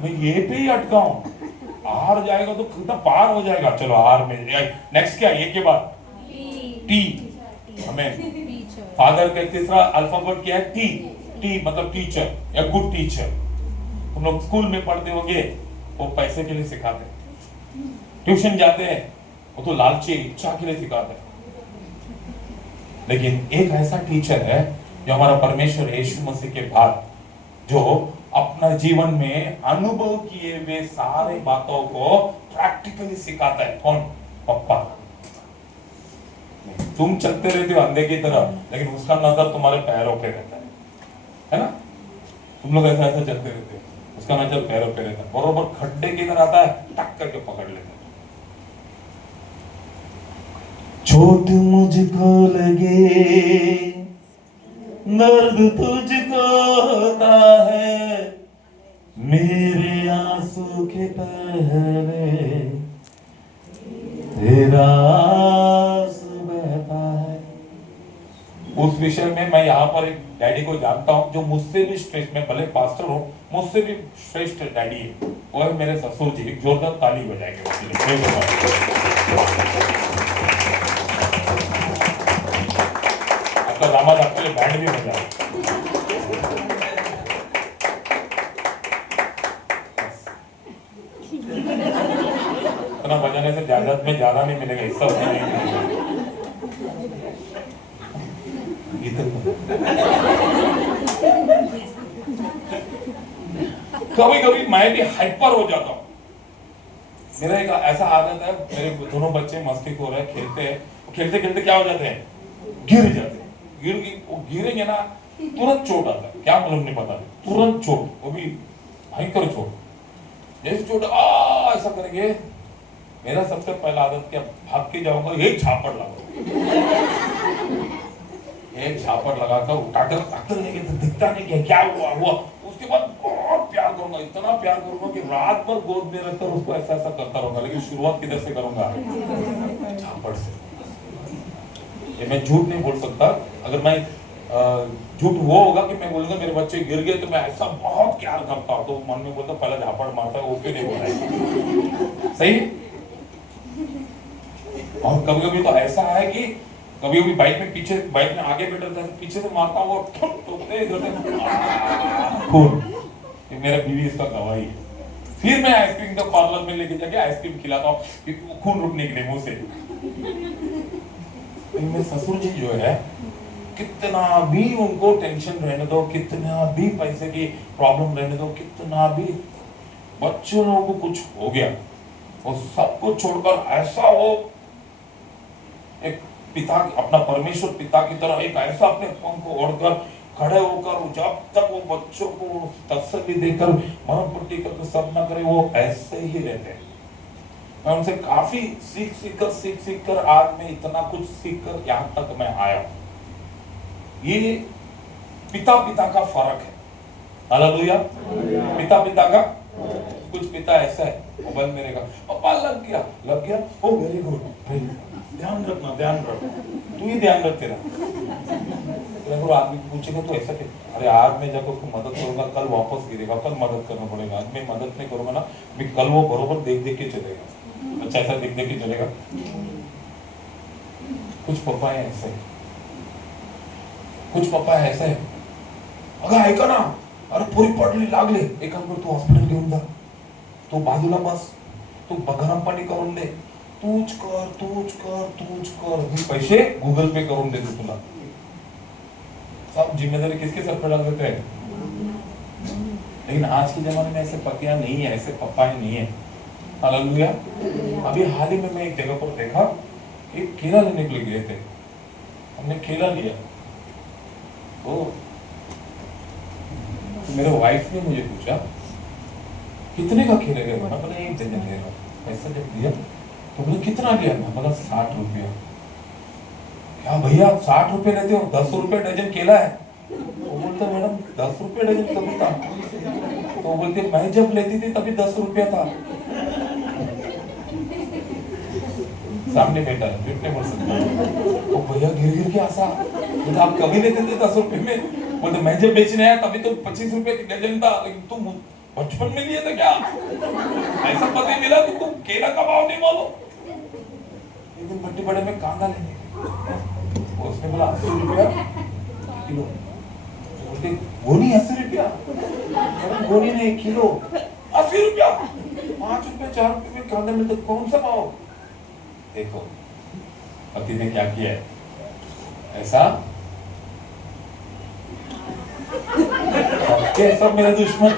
मैं ये पे ही अटका हूं, हार जाएगा तो कितना पार हो जाएगा। चलो हार में नेक्स्ट क्या, ये के बाद टी, हमें फादर का तीसरा अल्फाबेट क्या है, टी मतलब टीचर या गुड टीचर। तुम लोग स्कूल में पढ़ते होंगे, वो पैसे के लिए सिखाते हैं, ट्यूशन जाते हैं वो तो लालची इच्छा के लिए सिखाते हैं। लेकिन एक ऐसा टीचर है जो हमारा परमेश्वर यीशु मसीह के बाद जो अपना जीवन में अनुभव किए हुए सारे बातों को प्रैक्टिकली सिखाता है। कौन? पप्पा। तुम चलते रहते हो अंधे की तरह, लेकिन उसका नजर तुम्हारे पैरों पे रहता है ना? तुम लोग ऐसा चलते रहते हो, उसका नजर पैरों पे रहता है, बरोबर खड्डे की तरह आता है, टक करके पकड़ लेता है। चोट मुझको लगे, दर्द तुझको होता है, मेरे आंसू के पहले तेरा आंसू बहता है। उस विषय में मैं यहाँ पर एक डैडी को जानता हूँ जो मुझसे भी श्रेष्ठ, मैं भले पास्टर हूँ, मुझसे भी श्रेष्ठ डैडी है, वो है मेरे ससुर जी। जोरदार ताली बजाएंगे उसके लिए। आपका दामाद आपके लिए बैंड भी बजाए। इतना बजाने से जायदाद में ज्यादा नहीं मिलेगा, हिस्सा उतना नहीं मिलेगा। कभी कभी मैं भी हाइपर हो जाता हूँ। मेरा एक ऐसा आदत है, मेरे दोनों बच्चे मस्ती हो रहे खेलते हैं, खेलते खेलते क्या हो जाते हैं, गिर जाते हैं। गिरेंगे ना तुरंत चोट आता है, क्या मालूम नहीं पता, तुरंत चोट, वो भी भयंकर चोट। जैसे चोट ऐसा करेंगे, मेरा सबसे पहला आदत क्या, भाग के जाऊंगा, एक झापड़ लगाकर उठाकर लेके तो दिखता नहीं क्या हुआ। उसके बाद बहुत प्यार करूंगा, इतना प्यार करूंगा कि रात भर गोद में रखकर उसको ऐसा करता रहूंगा। लेकिन शुरुआत किधर से करूंगा, झापड़ से। ये मैं झूठ नहीं बोल सकता, अगर मैं झूठ वो होगा कि मैं बोलूंगा मेरे बच्चे गिर गए तो मैं ऐसा बहुत प्यार करता हूँ, तो मन में बोलता पहले झापड़ मारता है, ओके नहीं बोला। सही। और कभी कभी तो ऐसा है कि कभी कभी बाइक में आगे बैठा था, पीछे से मारता हूँ खून। ये मेरा बीवी इसका गवाही है। फिर मैं आइसक्रीम का पार्लर में लेके जाके आइसक्रीम खिलाता हूँ कि खून रुकने के लिए मुंह से। मेरे ससुर जी जो है, कितना भी उनको टेंशन रहने दो, कितना भी पैसे की प्रॉब्लम रहने दो, कितना भी बच्चों लोगों को कुछ हो गया, वो सब कुछ छोड़कर ऐसा वो एक पिता, अपना परमेश्वर पिता की तरह एक ऐसा अपने पंख को ओढ़कर खड़े होकर, जब तक वो बच्चों को तसल्ली देकर मरम पट्टी करके सब ना करे, वो ऐसे ही रहते हैं। मैं उनसे काफी सीख कर आज मैं इतना कुछ सीख कर यहाँ तक मैं आया हूं। ये पिता का फर्क है। हालेलुया। पिता का कुछ पिता ऐसा है, मोबाइल मेरे का पापा लग गया, ओ वेरी गुड, ध्यान रख, तू ही ध्यान रख। तेरा आदमी पूछेगा तो ऐसा अरे आज मैं जब उसको मदद करूंगा कल वापस गिरेगा, कल मदद करना पड़ेगा। आज मैं मदद नहीं करूंगा ना, मैं कल वो बरोबर देख के चलेगा। अच्छा ऐसा देख के चलेगा। कुछ पप्पा है ऐसे, कुछ पप्पा है ऐसे, अगं ऐका ना, अरे पोरी पडली लागले, एक काम कर, तू हॉस्पिटल घेऊन जा, तू बाजूला बस, तू गरम पाणी करून दे, तूच कर, मी पैसे गूगल पे करून देतो तुला। सब जिम्मेदारी किसके सर पे डाल देते हैं। लेकिन आज के जमाने में ऐसे पतियां नहीं है, ऐसे पप्पा नहीं है। हालेलुया। अभी हाल ही में मैं एक जगह पर देखा, एक केला लेने के लिए गए थे, हमने केला लिया तो मेरे वाइफ ने मुझे पूछा कितने का केला लिया, मैं बोला 1 दर्जन ले रहा हूँ। पैसा जब दिया तो बोले कितना लिया, मैं बोला 60 रुपया। क्या भैया 60 रुपए लेते हो, 10 रुपए डजन केला है। वो बोलते मैडम 10 रुपए डजन कभी था, तो बोलते मैं जब लेती थी तभी 10 रुपया था। सामने बैठा है, झूठ नहीं बोल सकता। वो भैया गिर गिर के हंसा, बोलते आप कभी लेते थे 10 रुपए में, बोलते मैं जब बेचने आया तभी तो 25 रुपए की डजन था, लेकिन तुम बचपन में लिए थे क्या, ऐसा पता मिला कि तुम केला का भाव नहीं मालूम। एक दिन भट्टी बड़े में कांदा लेने गए, उसने बोला 80 रुपया किलो, बोलते गोनी 80 रुपया, गोनी नहीं किलो 80 रुपया, 5 रुपए 4 रुपए में कांदा मिलता, कौन सा भाव। देखो पति ने क्या किया है, ऐसा सब मेरे दुश्मन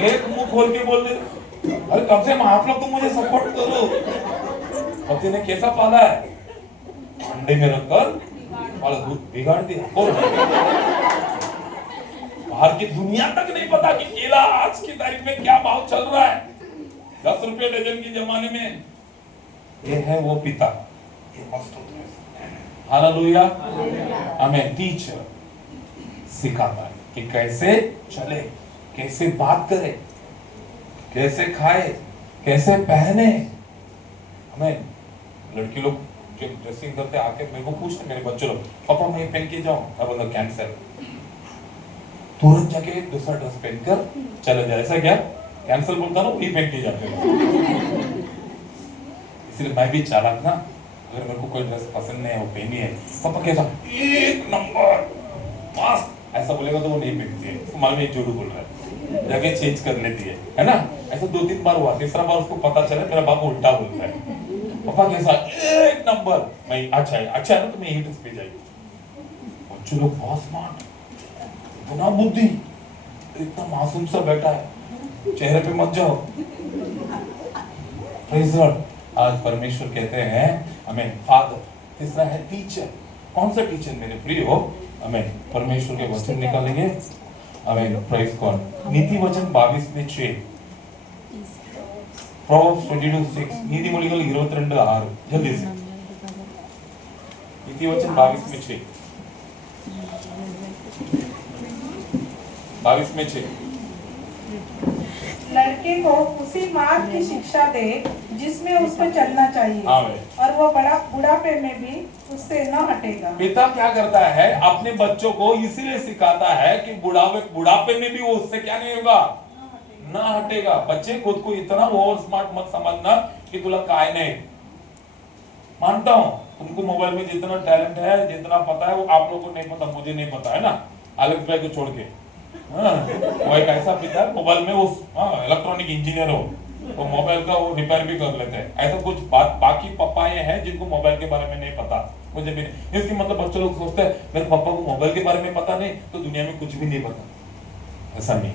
एक मुंह खोल के बोल दे, अरे कम से कम आप लोग तो मुझे सपोर्ट करो। पति ने कैसा पाला है, अंडे में रखकर और दूध बिगाड़ दिया। और बाहर की दुनिया तक नहीं पता कि केला आज की तारीख में क्या भाव चल रहा है, 10 रुपए डजन के जमाने में। ये है वो पिता, ये मस्त होता है। हालेलुया। हमें टीचर सिखाता है कि कैसे चले, कैसे बात करे, कैसे खाए, कैसे पहने। हमें लड़की लोग जो ड्रेसिंग करते आके मेरे को पूछते, मेरे बच्चे लोग, पापा मैं पहन के जाऊं, मैं बोला कैंसल, तुरंत जाके दूसरा ड्रेस पहनकर चले जाए। ऐसा क्या कैंसल बोलता ना, वही पहन के जाते। इसलिए मैं भी चालाक ना, अगर मेरे को कोई ड्रेस पसंद नहीं है वो पहनी है, पापा कैसा एक नंबर मस्त ऐसा बोलेगा तो वो नहीं पहनती है, तो मालूम है झूठ बोल रहा है, जगह चेंज कर लेती है ना। ऐसा 2-3 बार हुआ, तीसरा बार उसको पता चला मेरा बाप उल्टा बोलता है, पापा कैसा एक नंबर, मैं अच्छा है ना, तो मैं यही ड्रेस पे जाएगी। बच्चों लोग बहुत स्मार्ट, इतना बुद्धि, इतना मासूम सा बैठा है, चेहरे पे मत जाओ। Praise Lord. आज परमेश्वर कहते हैं हमें फादर, तीसरा है टीचर। कौन सा टीचर मेरे प्रिय हो, हमें परमेश्वर के वचन निकालेंगे, हमें प्रेज़ गॉड। नीति वचन 22:6, Proverbs 22:6, நீதிமொழிகள் 22:6, जल्दी से नीति वचन 22:6, 22:6। लड़के को उसी मार्ग की शिक्षा दे जिसमें उसको चलना चाहिए, और वो बड़ा बुढ़ापे में भी उससे न हटेगा। पिता क्या करता है, अपने बच्चों को इसीलिए सिखाता है कि बुढ़ापे में भी वो उससे क्या नहीं होगा, ना हटेगा। बच्चे खुद को इतना ओवर स्मार्ट मत समझना कि तुला काय नहीं। मानता हूं तुमको मोबाइल में जितना टैलेंट है, जितना पता है, वो आप लोगों को नहीं पता, मुझे नहीं पता है ना, एलेक्स भाई को छोड़ के। वो एक ऐसा पिता है, मोबाइल में वो इलेक्ट्रॉनिक इंजीनियर हो, तो मोबाइल का वो रिपेयर भी कर लेते हैं। ऐसा कुछ बाकी पप्पाएं हैं जिनको मोबाइल के बारे में नहीं पता, मुझे भी नहीं। इसकी मतलब बच्चे लोग सोचते हैं मेरे पापा को मोबाइल के बारे में पता नहीं तो दुनिया में कुछ भी नहीं पता। ऐसा नहीं,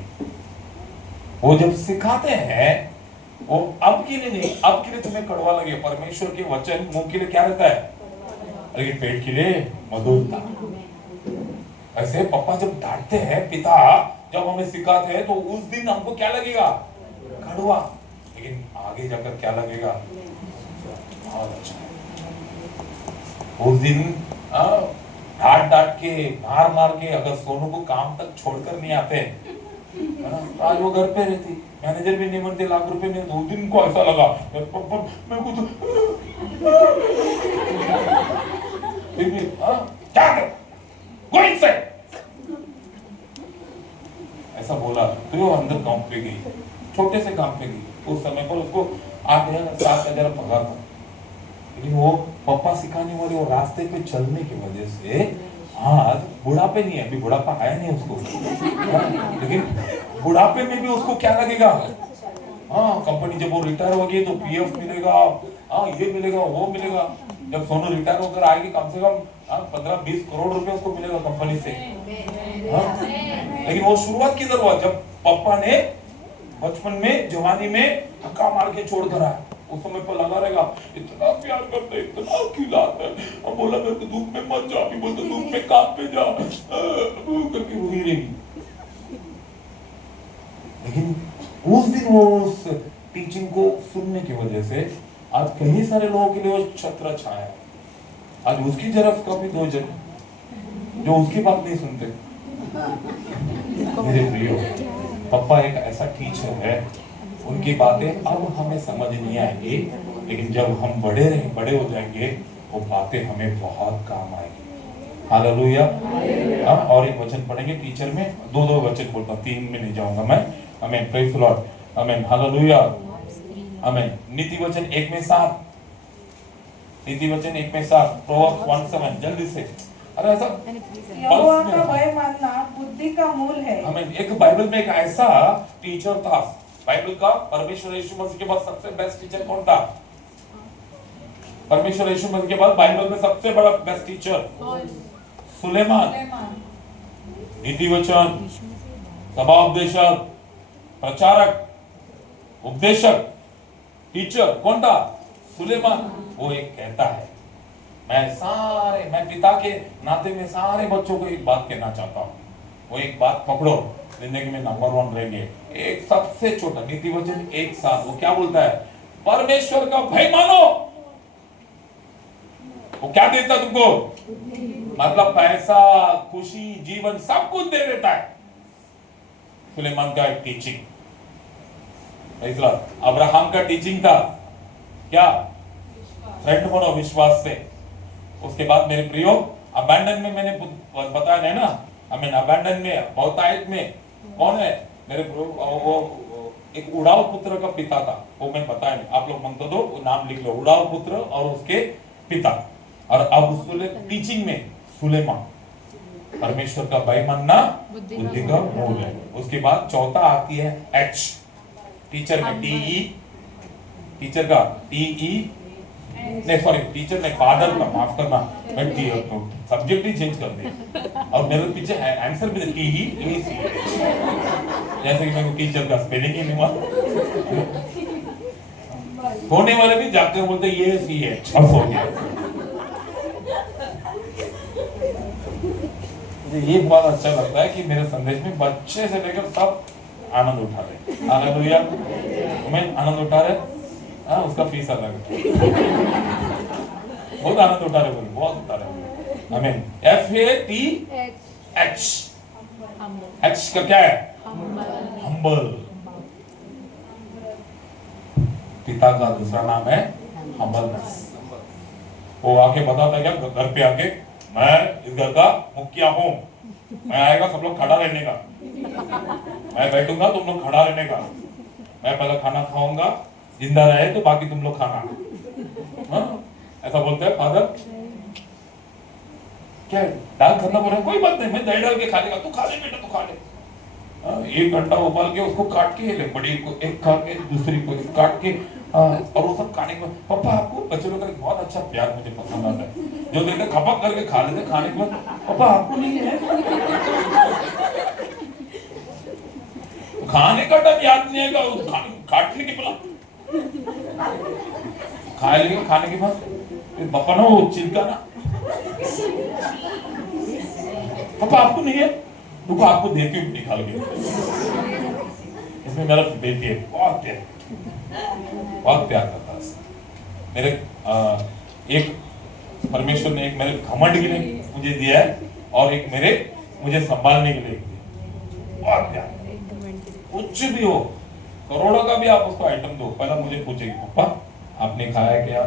वो जब सिखाते हैं वो अब के लिए नहीं, अब के लिए तुम्हें कड़वा लगे, परमेश्वर के वचन मुंह के लिए क्या रहता है, लेकिन पेट के लिए मधुरता। ऐसे पापा जब डांटते हैं, पिता जब हमें सिखाते हैं, तो उस दिन हमको क्या लगेगा, कड़वा, लेकिन आगे जाकर क्या लगेगा, बहुत अच्छा। उस दिन डांट के मार के अगर सोनू को काम तक छोड़कर नहीं आते, आज वो घर पे रहती, मैनेजर भी नहीं बनते, लाख रुपए में 2 दिन को ऐसा लगा मैं कुछ क्या कर गो इनसाइड ऐसा बोला, तो वो अंदर काम पे गई, छोटे से काम पे गई। उस समय पर उसको 8,000-7,000 पगार था, लेकिन वो पापा सिखाने वाले वो रास्ते पे चलने की वजह से आज बुढ़ापे नहीं है, अभी बुढ़ापा आया नहीं उसको, लेकिन बुढ़ापे में भी उसको क्या लगेगा, कंपनी जब वो रिटायर हो गई तो पीएफ मिलेगा, ये मिलेगा वो मिलेगा। जब सोनू रिटायर होकर आएगी कम से कम 15-20 करोड़ रुपए उसको मिलेगा कंपनी से। लेकिन वो शुरुआत किधर हुआ? जब पापा ने बचपन में जवानी में धक्का मार के छोड़ कर आया। उस समय पर लगा रहेगा इतना प्यार करते, इतना खिलाते। अब बोला मेरे को धूप में मत जा, अभी बोलते धूप में काम पे जा करके रोई रहेगी। लेकिन उस दिन वो उस टीचिंग को सुनने की वजह से आज कई सारे लोगों के लिए वो छत्र छाया है। आज उसकी जेरॉक्स कॉपी 2 जन जो उसकी बात नहीं सुनते। मेरे प्रियो, पापा एक ऐसा टीचर है, उनकी बातें अब हमें समझ नहीं आएंगी, लेकिन जब हम बड़े हो जाएंगे वो बातें हमें बहुत काम आएंगी। हालेलुया। और एक वचन पढ़ेंगे टीचर में, 2 वचन बोलता हूं, 3 में नहीं जाऊंगा मैं। आमीन, प्रेज़ द लॉर्ड। आमीन, हालेलुया। आमीन। नीति वचन 1 में 7, नीति वचन 1 में 7, प्रोवर्ब्स 1:7, जल्दी से। अरे ऐसा यहोवा का भय मानना बुद्धि का मूल है। आमीन। एक बाइबल में एक ऐसा टीचर था, बाइबल का परमेश्वर यीशु मसीह के बाद सबसे बेस्ट टीचर कौन था? परमेश्वर यीशु मसीह के बाद बाइबल में सबसे बड़ा बेस्ट टीचर सुलेमान। नीति वचन, सभा उपदेशक, प्रचारक, उपदेशक, टीचर कौन था? सुलेमान। वो एक कहता है, मैं पिता के नाते में सारे बच्चों को एक बात कहना चाहता हूँ। वो एक बात पकड़ो, जिंदगी में नंबर 1 रहेंगे। एक सबसे छोटा नीति वचन 1:7, वो क्या बोलता है? परमेश्वर का भय मानो। वो क्या देता तुमको? मतलब पैसा, खुशी, जीवन सब कुछ दे देता है। सुलेमान का एक टीचिंग। अब्राहम का टीचिंग था क्या? फ्रेंड बनो विश्वास से। उसके बाद मेरे प्रियो, अबैंडन में मैंने बताया है ना, आमीन, अबैंडन में बहुतायत में कौन है मेरे प्रियो? वो एक उड़ाव पुत्र का पिता था, वो मैं बताया नहीं, आप लोग मन तो दो, नाम लिख लो, उड़ाव पुत्र और उसके पिता। और अब टीचिंग में सुलेमान, परमेश्वर का भय मानना बुद्धि का मूल है। उसके बाद चौथा आती है एच, टीचर में टीई, टीचर का टीई नहीं, सॉरी, टीचर ने फादर का, माफ करना, मैं सब्जेक्ट ही चेंज कर दिया और मेरे पीछे आंसर भी टी ही, जैसे कि मेरे को टीचर का स्पेलिंग ही नहीं मालूम। होने वाले भी जाकर बोलते ये सी है, अब हो गया। ये बहुत अच्छा लगता है कि मेरे संदेश में बच्चे से लेकर सब आनंद उठा रहे। हालेलुया। मैं आनंद उठा रहे। हाँ, उसका फीस अलग है। बहुत आनंद उठा रहे, बहुत उठा रहे। आमीन। FATH, H का क्या है? हम्बल। पिता का दूसरा नाम है हम्बलनेस। वो आके बताता है क्या घर पे आके, मैं इस घर का मुखिया हूँ, मैं आएगा सब लोग खड़ा रहने का, मैं बैठूंगा तुम लोग खड़ा रहने का, मैं पहले खाना खाऊंगा, जिंदा रहे तो बाकी तुम लोग खाना। हाँ? ऐसा बोलते हैं फादर। क्या दाल खाना बोल रहे? कोई बात नहीं, मैं दही डाल के खा लेगा, तू खा ले बेटा, तू खा ले। 1 घंटा उबाल के उसको काट के ले, बड़ी को एक खा के दूसरी को काट के, और वो सब खाने के बाद, पापा आपको बच्चों का बहुत अच्छा प्यार मुझे पसंद आता है, जो देखते खपक करके खा लेते खाने के बाद, पापा आपको नहीं है? खाने का टाइम याद नहीं आएगा, काटने के बाद खा लेंगे, खाने के बाद पापा ना वो चिल्का ना, पापा आपको नहीं है, रुको आपको देती हूँ निकाल के। इसमें मेरा बेटी है, बहुत प्यार करता है मेरे। एक परमेश्वर ने एक मेरे घमंड के लिए मुझे दिया है और एक मेरे मुझे संभालने के लिए दिया। बहुत प्यार, कुछ भी हो, करोड़ों का भी आप उसको आइटम दो, पहला मुझे पूछेगी पापा आपने खाया क्या,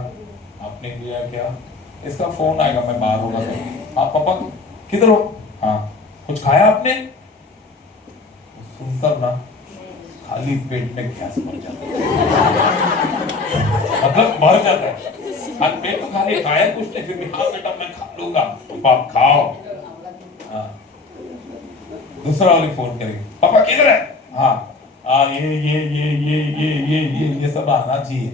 आपने किया क्या? इसका फोन आएगा, मैं बाहर होगा तो, हाँ पापा किधर हो? हाँ, कुछ खाया आपने? सुनता ना, खाली पेट में गैस भर जाता है, मतलब भर जाता है। आज पेट तो खाली, खाया कुछ नहीं, फिर भी हाँ बेटा मैं खा लूंगा, पापा आप खाओ। हाँ, दूसरा वाले फोन करेंगे, पापा किधर है? हाँ, ये सब आना चाहिए।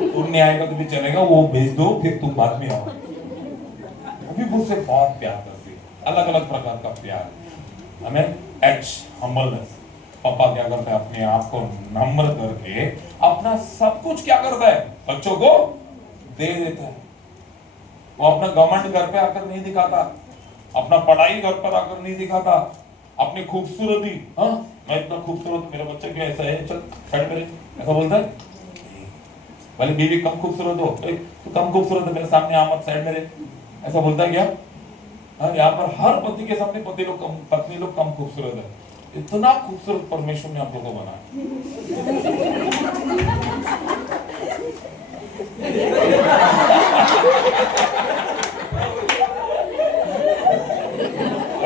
तुम नहीं आएगा तो भी चलेगा, वो भेज दो, फिर तुम बाद में आओ। वो भी मुझसे बहुत प्यार करती है, अलग अलग प्रकार का प्यार। हमें हम्बलनेस। पापा क्या करता है, अपने आप को नम्र करके अपना सब कुछ क्या करता है, बच्चों को दे देता है। वो अपना घमंड घर पे आकर नहीं दिखाता, अपना पढ़ाई घर पर आकर नहीं दिखाता, अपनी खूबसूरती, हाँ मैं इतना खूबसूरत, मेरा बच्चा क्यों ऐसा है, चल साइड में, ऐसा बोलता है। भले बीवी कम खूबसूरत हो, तो कम खूबसूरत है, मेरे सामने आ मत, साइड में रहे, ऐसा बोलता है क्या? हाँ, यहाँ पर हर पति के सामने पति लोग कम, पत्नी लोग कम खूबसूरत है। इतना खूबसूरत परमेश्वर ने आप लोगों को बनाया।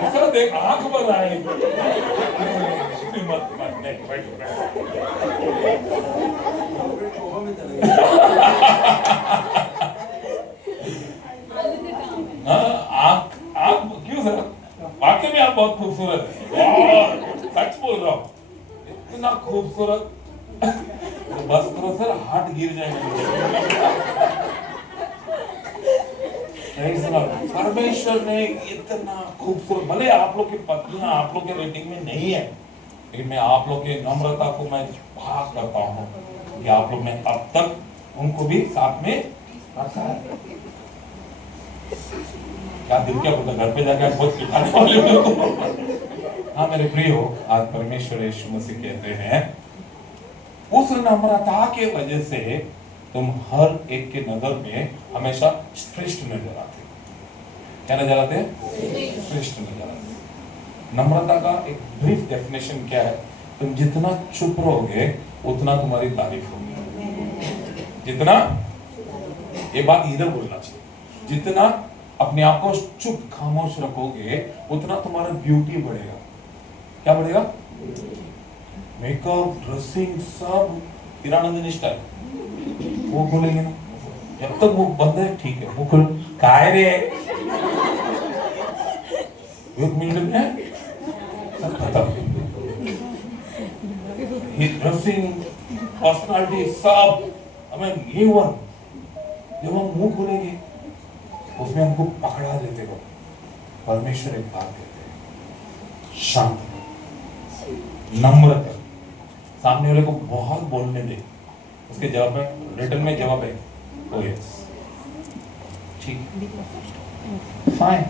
ऐसा देख, आंख बनाए। मत मत नहीं, कोमा में चले गए। आप क्यों सर, वाकई में आप बहुत खूबसूरत है, सच बोल रहा हूँ, इतना खूबसूरत। तो बस करो सर, हाथ गिर जाएगा। परमेश्वर ने इतना खूबसूरत, भले आप लोग की पत्नियां आप लोग के रेटिंग में नहीं है, लेकिन मैं आप लोग की नम्रता को मैं भाग करता हूँ कि आप लोग ने अब तक उनको भी साथ में रखा है। क्या दिल क्या बोलता, घर पे जाके बहुत पिटाने वाले हो। हाँ मेरे प्रियो, आज परमेश्वर यीशु मसीह कहते हैं उस नम्रता के वजह से तुम हर एक के नजर में हमेशा श्रेष्ठ नजर आते। क्या नजर आते? श्रेष्ठ नजर आते। नम्रता का एक ब्रीफ डेफिनेशन क्या है? तुम जितना चुप रहोगे उतना तुम्हारी तारीफ होगी। जितना, ये बात इधर बोलना चाहिए, जितना अपने आप को चुप खामोश रखोगे उतना तुम्हारा ब्यूटी बढ़ेगा। क्या बढ़ेगा? मेकअप, ड्रेसिंग, सब हीरानंदिनी स्टाइल। वो खोलेंगे ना, जब तक वो बंद है ठीक है, वो खोल काय रे एक मिनट में सब खत्म। ड्रेसिंग, पर्सनालिटी सब, हमें ये वन जब हम मुंह खोलेंगे उसमें हमको पकड़ा देते हो। परमेश्वर एक बात कहते हैं, शांत, नम्र कर, सामने वाले को बहुत बोलने दे, उसके जवाब में रिटर्न में जवाब है ओ यस, ठीक, फाइन।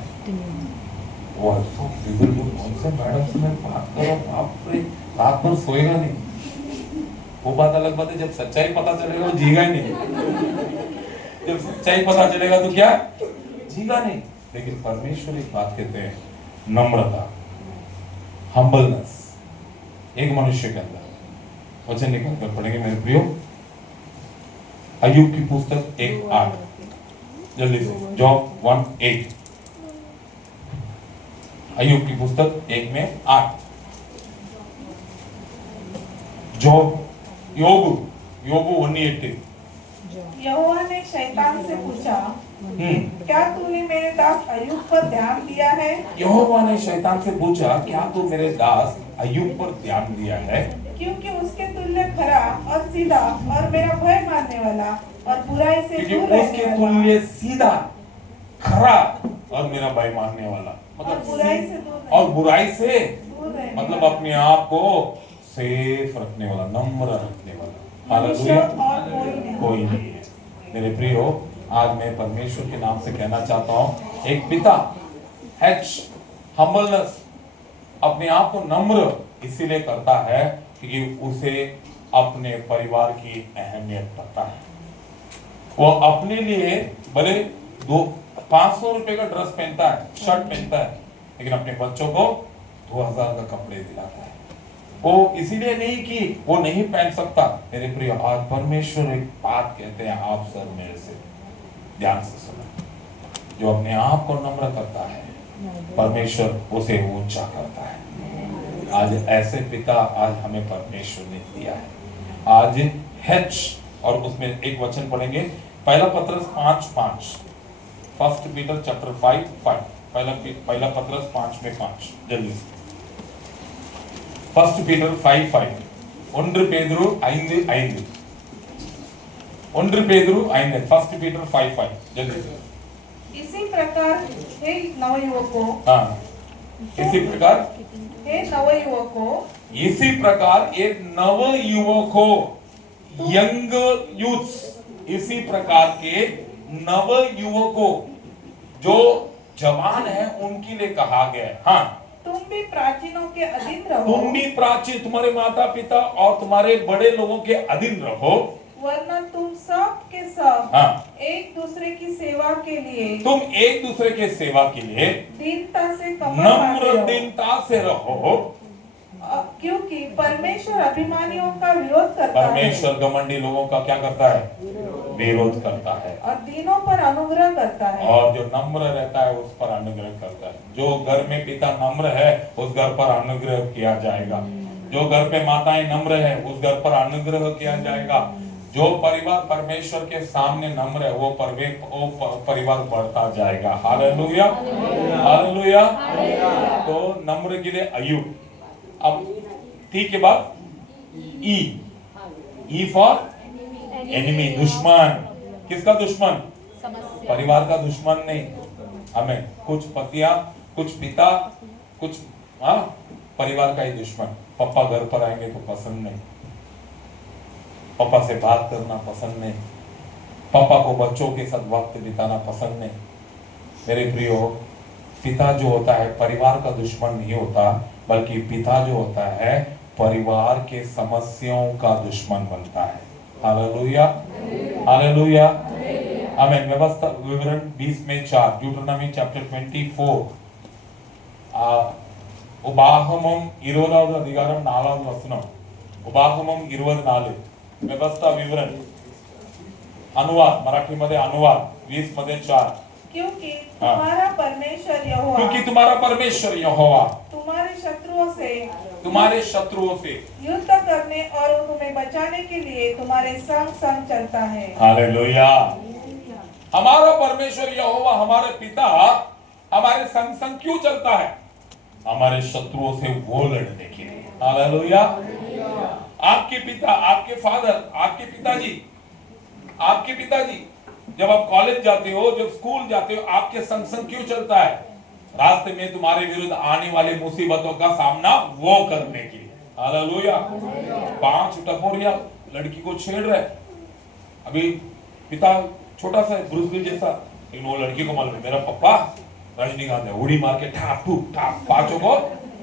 वो तो उनसे मैडम से मैं बात करो, बाप रे, रात भर सोएगा नहीं। वो बात अलग बात है, जब सच्चाई पता चलेगा वो जीगा ही नहीं। जब सच्चाई पता चलेगा तो क्या जीगा नहीं। लेकिन परमेश्वर एक बात कहते हैं, नम्रता, हम्बलनेस एक मनुष्य के अंदर। वचन निकल कर पढ़ेंगे मेरे प्रियो, अय्यूब की पुस्तक 1:8, जल्दी से, जॉब 1:8, अय्यूब की पुस्तक 1:8, जॉब, योबू 1:18। यहोवा ने शैतान से पूछा, क्या तूने मेरे दास अय्यूब पर ध्यान दिया है? यहोवा ने शैतान से पूछा, क्या तू मेरे दास अय्यूब पर ध्यान दिया है? क्योंकि उसके तुल्य खरा और सीधा और मेरा भय मानने वाला और बुराई से दूर उसके रहने तुल्य वाला सीधा, खरा और मेरा भय मानने वाला, और बुराई से दूर और बुराई से रहने मतलब वाला। अपने आप को सेफ रखने वाला, नम्र रखने वाला। मनुष्य हालेलुया। और कोई नहीं है। मेरे प्रियो, आज मैं परमेश्वर के नाम से कहना चाहता हूँ, एक पिता हम्बलनेस, अपने आप को नम्र इसीलिए करता है क्योंकि उसे अपने परिवार की अहमियत पता है। वो अपने लिए भले 500 रुपए का ड्रेस पहनता है, शर्ट पहनता है, लेकिन अपने बच्चों को 2000 का कपड़े दिलाता है। वो इसीलिए नहीं कि वो नहीं पहन सकता। मेरे प्रिय, आज परमेश्वर एक बात कहते हैं, आप सब मेरे से ध्यान से सुनो, जो अपने आप को नम्र करता है परमेश्वर उसे ऊंचा करता है। आज ऐसे पिता आज हमें परमेश्वर ने दिया है। आज हेच, और उसमें एक वचन पढ़ेंगे, पहला पत्रस 5:5, फर्स्ट पीटर चैप्टर 5:5, पहला पत्रस 5:5, जल्दी। फर्स्ट पीटर 5:5, 1 பேதுரு 5:5, 1 पेदरू 1 पीटर 5:5 जल्दी से। इसी प्रकार हे नवयुवकों हाँ, इसी प्रकार हे नवयुवकों इसी प्रकार एक नव युवकों यंग यूथ्स, इसी प्रकार के नव युवकों जो जवान है उनके लिए कहा गया है। हाँ, तुम भी प्राचीनों के अधीन रहो, तुम भी प्राचीन, तुम्हारे माता पिता और तुम्हारे बड़े लोगों के अधीन रहो, वरना तुम सब के सब हाँ, एक दूसरे की सेवा के लिए तुम एक दूसरे के सेवा के लिए दीनता से कमर बांधे नम्र रहो। दीनता से रहो। क्योंकि परमेश्वर अभिमानियों का विरोध करता परमेश्वर घमंडी लोगों का क्या करता है? विरोध करता है। है और दीनों पर अनुग्रह करता है। और जो नम्र रहता है उस पर अनुग्रह करता है। जो घर में पिता नम्र है उस घर पर अनुग्रह किया जाएगा। जो घर पे माताएं नम्र है उस घर पर अनुग्रह किया जाएगा। जो परिवार परमेश्वर के सामने नम्र है वो परिवार बढ़ता जाएगा। Hallelujah, hallelujah. तो नम्र के लिए अय्यूब। अब टी के बाद ई फॉर एनिमी, दुश्मन। किसका दुश्मन? परिवार का दुश्मन नहीं। हमें कुछ पतियां, कुछ पिता, कुछ परिवार का ही दुश्मन। पापा घर पर आएंगे तो पसंद नहीं, पापा से बात करना पसंद नहीं, पापा को बच्चों के साथ वक्त बिताना पसंद नहीं। मेरे प्रियो, पिता जो होता है परिवार का दुश्मन नहीं होता, बल्कि पिता जो होता है परिवार के समस्याओं का दुश्मन बनता है। हालेलुया, हालेलुया, आमीन। व्यवस्था विवरण 20:4, ड्यूटरोनॉमी चैप्टर 24, उपागमम 20వ అధికారం 4వ వచనం, उपागमम 24, व्यवस्था विवरण अनुवाद, मराठी मध्ये अनुवाद 20:4, क्योंकि तुम्हारा परमेश्वर यहोवा, क्योंकि तुम्हारा परमेश्वर यहोवा तुम्हारे शत्रुओं से युद्ध करने और तुम्हें बचाने के लिए तुम्हारे संग संग चलता है। हालेलुया। हमारा परमेश्वर यहोवा, हमारे पिता हमारे संग संग क्यों चलता है? हमारे शत्रुओं से वो लड़ने के लिए। हालेलुया। आपके पिता, आपके फादर, आपके पिताजी जब आप कॉलेज जाते हो, जब स्कूल जाते हो, आपके संग संग क्यों चलता है? रास्ते में तुम्हारे विरुद्ध आने वाली मुसीबतों का सामना वो करने के लिए। हालेलुया। 5 टपोरिया लड़की को छेड़ रहे, अभी पिता छोटा सा ब्रूस ली जैसा, लेकिन वो लड़की को मालूम है मेरा पापा रजनीकांत है, उड़ी मार के ठाप ठूप ठाप 5 को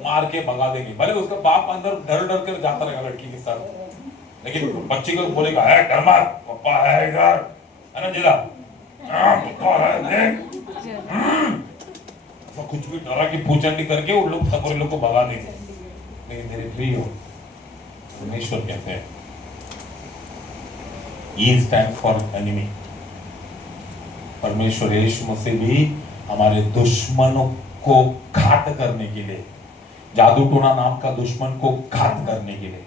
मार के भगा देंगे। भले उसका बाप अंदर डर डर कर जाता रहेगा लड़की के साथ, लेकिन बच्चे को बोलेगा है डर मत, पापा है इधर, है ना जिला, पापा है देख, कुछ भी डरा की पूछंडी करके उन लोग टपोरी लोग को भगा देंगे। लेकिन मेरे प्रियो, परमेश्वर कहते हैं E stands for enemy। परमेश्वर यीशु मसीह भी हमारे दुश्मनों को घात करने के लिए, जादू टोना नाम का दुश्मन को घात करने के लिए,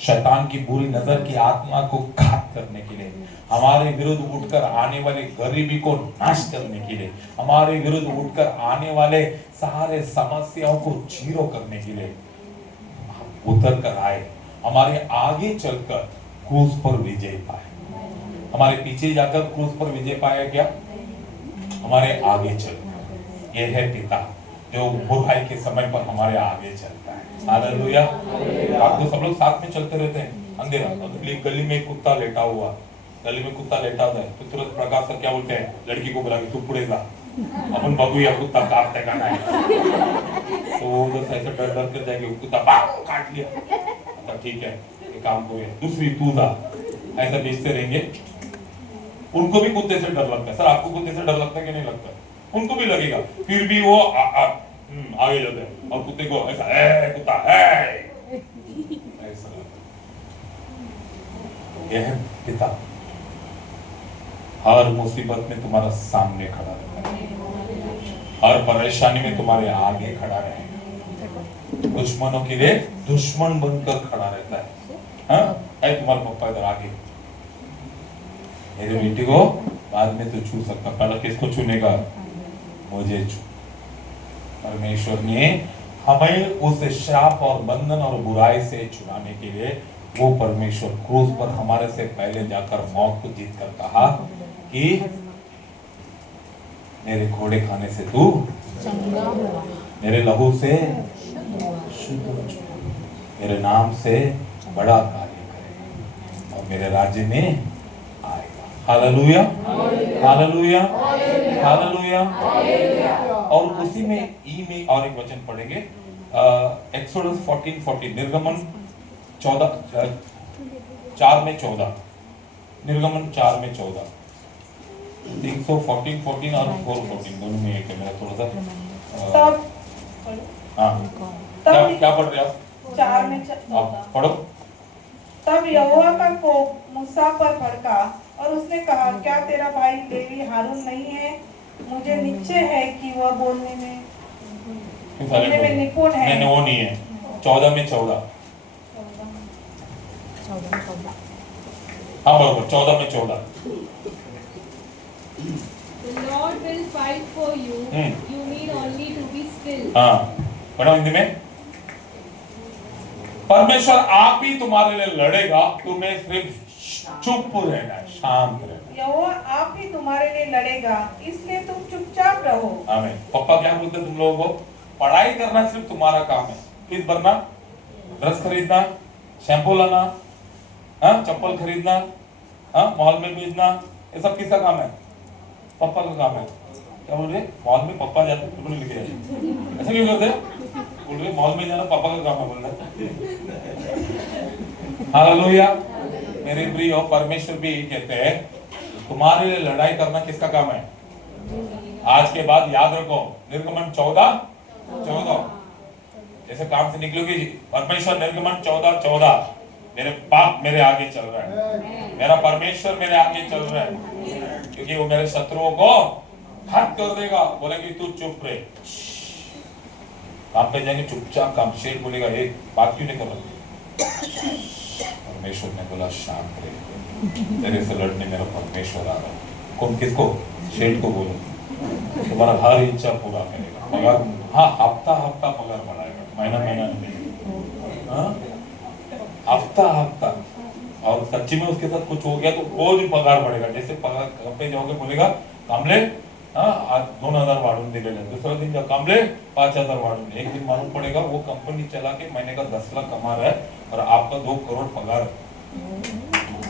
शैतान की बुरी नजर की आत्मा को घात करने के लिए, हमारे विरुद्ध उठकर आने वाले गरीबी को नाश करने के लिए, हमारे विरुद्ध उठकर आने वाले सारे समस्याओं को जीरो करने के लिए उतर कर आए, हमारे आगे चलकर क्रूस पर विजय पाए। हमारे पीछे जाकर क्रूस पर विजय पाया क्या? हमारे आगे चलकर। ये है पिता जो बुराई के समय पर हमारे आगे चलता है। हालेलुया। आप तो सब लोग साथ में चलते रहते हैं। अंधेरा गली में कुत्ता लेटा हुआ, गली में कुत्ता लेटा होता है तो तुरंत प्रकाश सर क्या बोलते हैं? लड़की को बुला के तू पुढे जा, अपन बघूया कुत्ता काटते का नहीं। तो उधर से ऐसे डर डर कर जाएंगे, कुत्ता काट लिया, अच्छा ठीक है ये काम को है, दूसरी तू जा, ऐसा बेचते रहेंगे। उनको भी कुत्ते से डर लगता है। सर आपको कुत्ते से डर लगता है कि नहीं लगता? उनको भी लगेगा, फिर भी वो आगे जाते हैं और कुत्ते को ऐसा है कुत्ता है ऐसा लगता है। यह है पिता, हर मुसीबत में तुम्हारा सामने खड़ा रहता है, हर परेशानी में तुम्हारे आगे खड़ा रहेगा, दुश्मनों के लिए दुश्मन बनकर खड़ा रहता है। हाँ, तुम्हारा पप्पा इधर आगे, मेरे बेटी को बाद में तो छू सकता, पहले किसको छूनेगा? मुझे छू। परमेश्वर ने हमें उस श्राप और बंधन और बुराई से छुड़ाने के लिए वो परमेश्वर क्रूस पर हमारे से पहले जाकर मौत को जीत कर कहा कि मेरे घोड़े खाने से तू मेरे लहू से शुद्ध हो चुका, मेरे नाम से बड़ा कार्य करेगा और मेरे राज्य में आएगा। Hallelujah, hallelujah, hallelujah. और उसी में ई में और एक वचन पढ़ेंगे, एक्सोडस 14:14, निर्गमन 4:14, निर्गमन 4:14। 14:14 और 4:14 दोनों में एक है। मेरा थोड़ा सा तब हाँ, क्या पढ़ रहे हो आप? 4 में आप पढ़ो। तब यहोवा का कोप मूसा पर भड़का और उसने कहा, क्या तेरा भाई लेवी हारून नहीं है? मुझे निश्चय है कि वह बोलने में निपुण है। नहीं, वो नहीं है। 14:14, हाँ बरोबर, 14:14। The Lord will fight for you. You need only to be still. हाँ, पढ़ो हिंदी में। परमेश्वर आप ही तुम्हारे लिए लड़ेगा, तुम्हें सिर्फ चुप रहना है, शांत रहना। यहोवा आप ही तुम्हारे लिए लड़ेगा, इसलिए तुम चुपचाप रहो। आमीन। पापा क्या बोलते हैं तुम लोगों को? पढ़ाई करना सिर्फ तुम्हारा काम है, फीस भरना, ड्रेस खरीदना, शैम्पू लाना, हाँ, चप्पल खरीदना, हाँ, मॉल में भेजना, ये सब किसका काम है? पापा का काम है। क्या बोल रहे? मॉल में पापा जाते हैं, लेके जाते, ऐसा क्यों करते? बोल रहे मॉल में जाना पापा का काम है, बोल रहे। हालेलुया। मेरे प्रिय परमेश्वर भी कहते हैं तुम्हारे लिए लड़ाई करना किसका काम है? आज के बाद याद रखो, निर्गमन 14:14 जैसे काम से निकलोगे, परमेश्वर निर्गमन 14:14 मेरे बाप मेरे आगे चल रहा है, मेरा परमेश्वर मेरे आगे चल रहा है, क्योंकि वो मेरे शत्रुओं को हट कर देगा। बोलेंगे तू चुप रहे, काम पे जाएंगे चुपचाप काम। शेर बोलेगा एक बात क्यों नहीं कर रहा? परमेश्वर ने बोला शांत रहे, तेरे से लड़ने मेरा परमेश्वर आ रहा है। कौन? किसको? शेर को बोलो, तुम्हारा हर इच्छा पूरा करेगा। पगार, हाँ, हफ्ता पगार बढ़ाएगा, महीना नहीं, हाँ, हफ्ता। और सच्ची में उसके साथ कुछ हो गया तो रोज पगार बढ़ेगा। जैसे पगार पे जाओगे बोलेगा कामले, हाँ, आज 2,000 वाढून दिलेले, दूसरा दिन जब कामले 5,000 वाढून। एक दिन मालूम पड़ेगा वो कंपनी चला के महीने का 10 लाख कमा रहा है और आपका 2 करोड़ पगार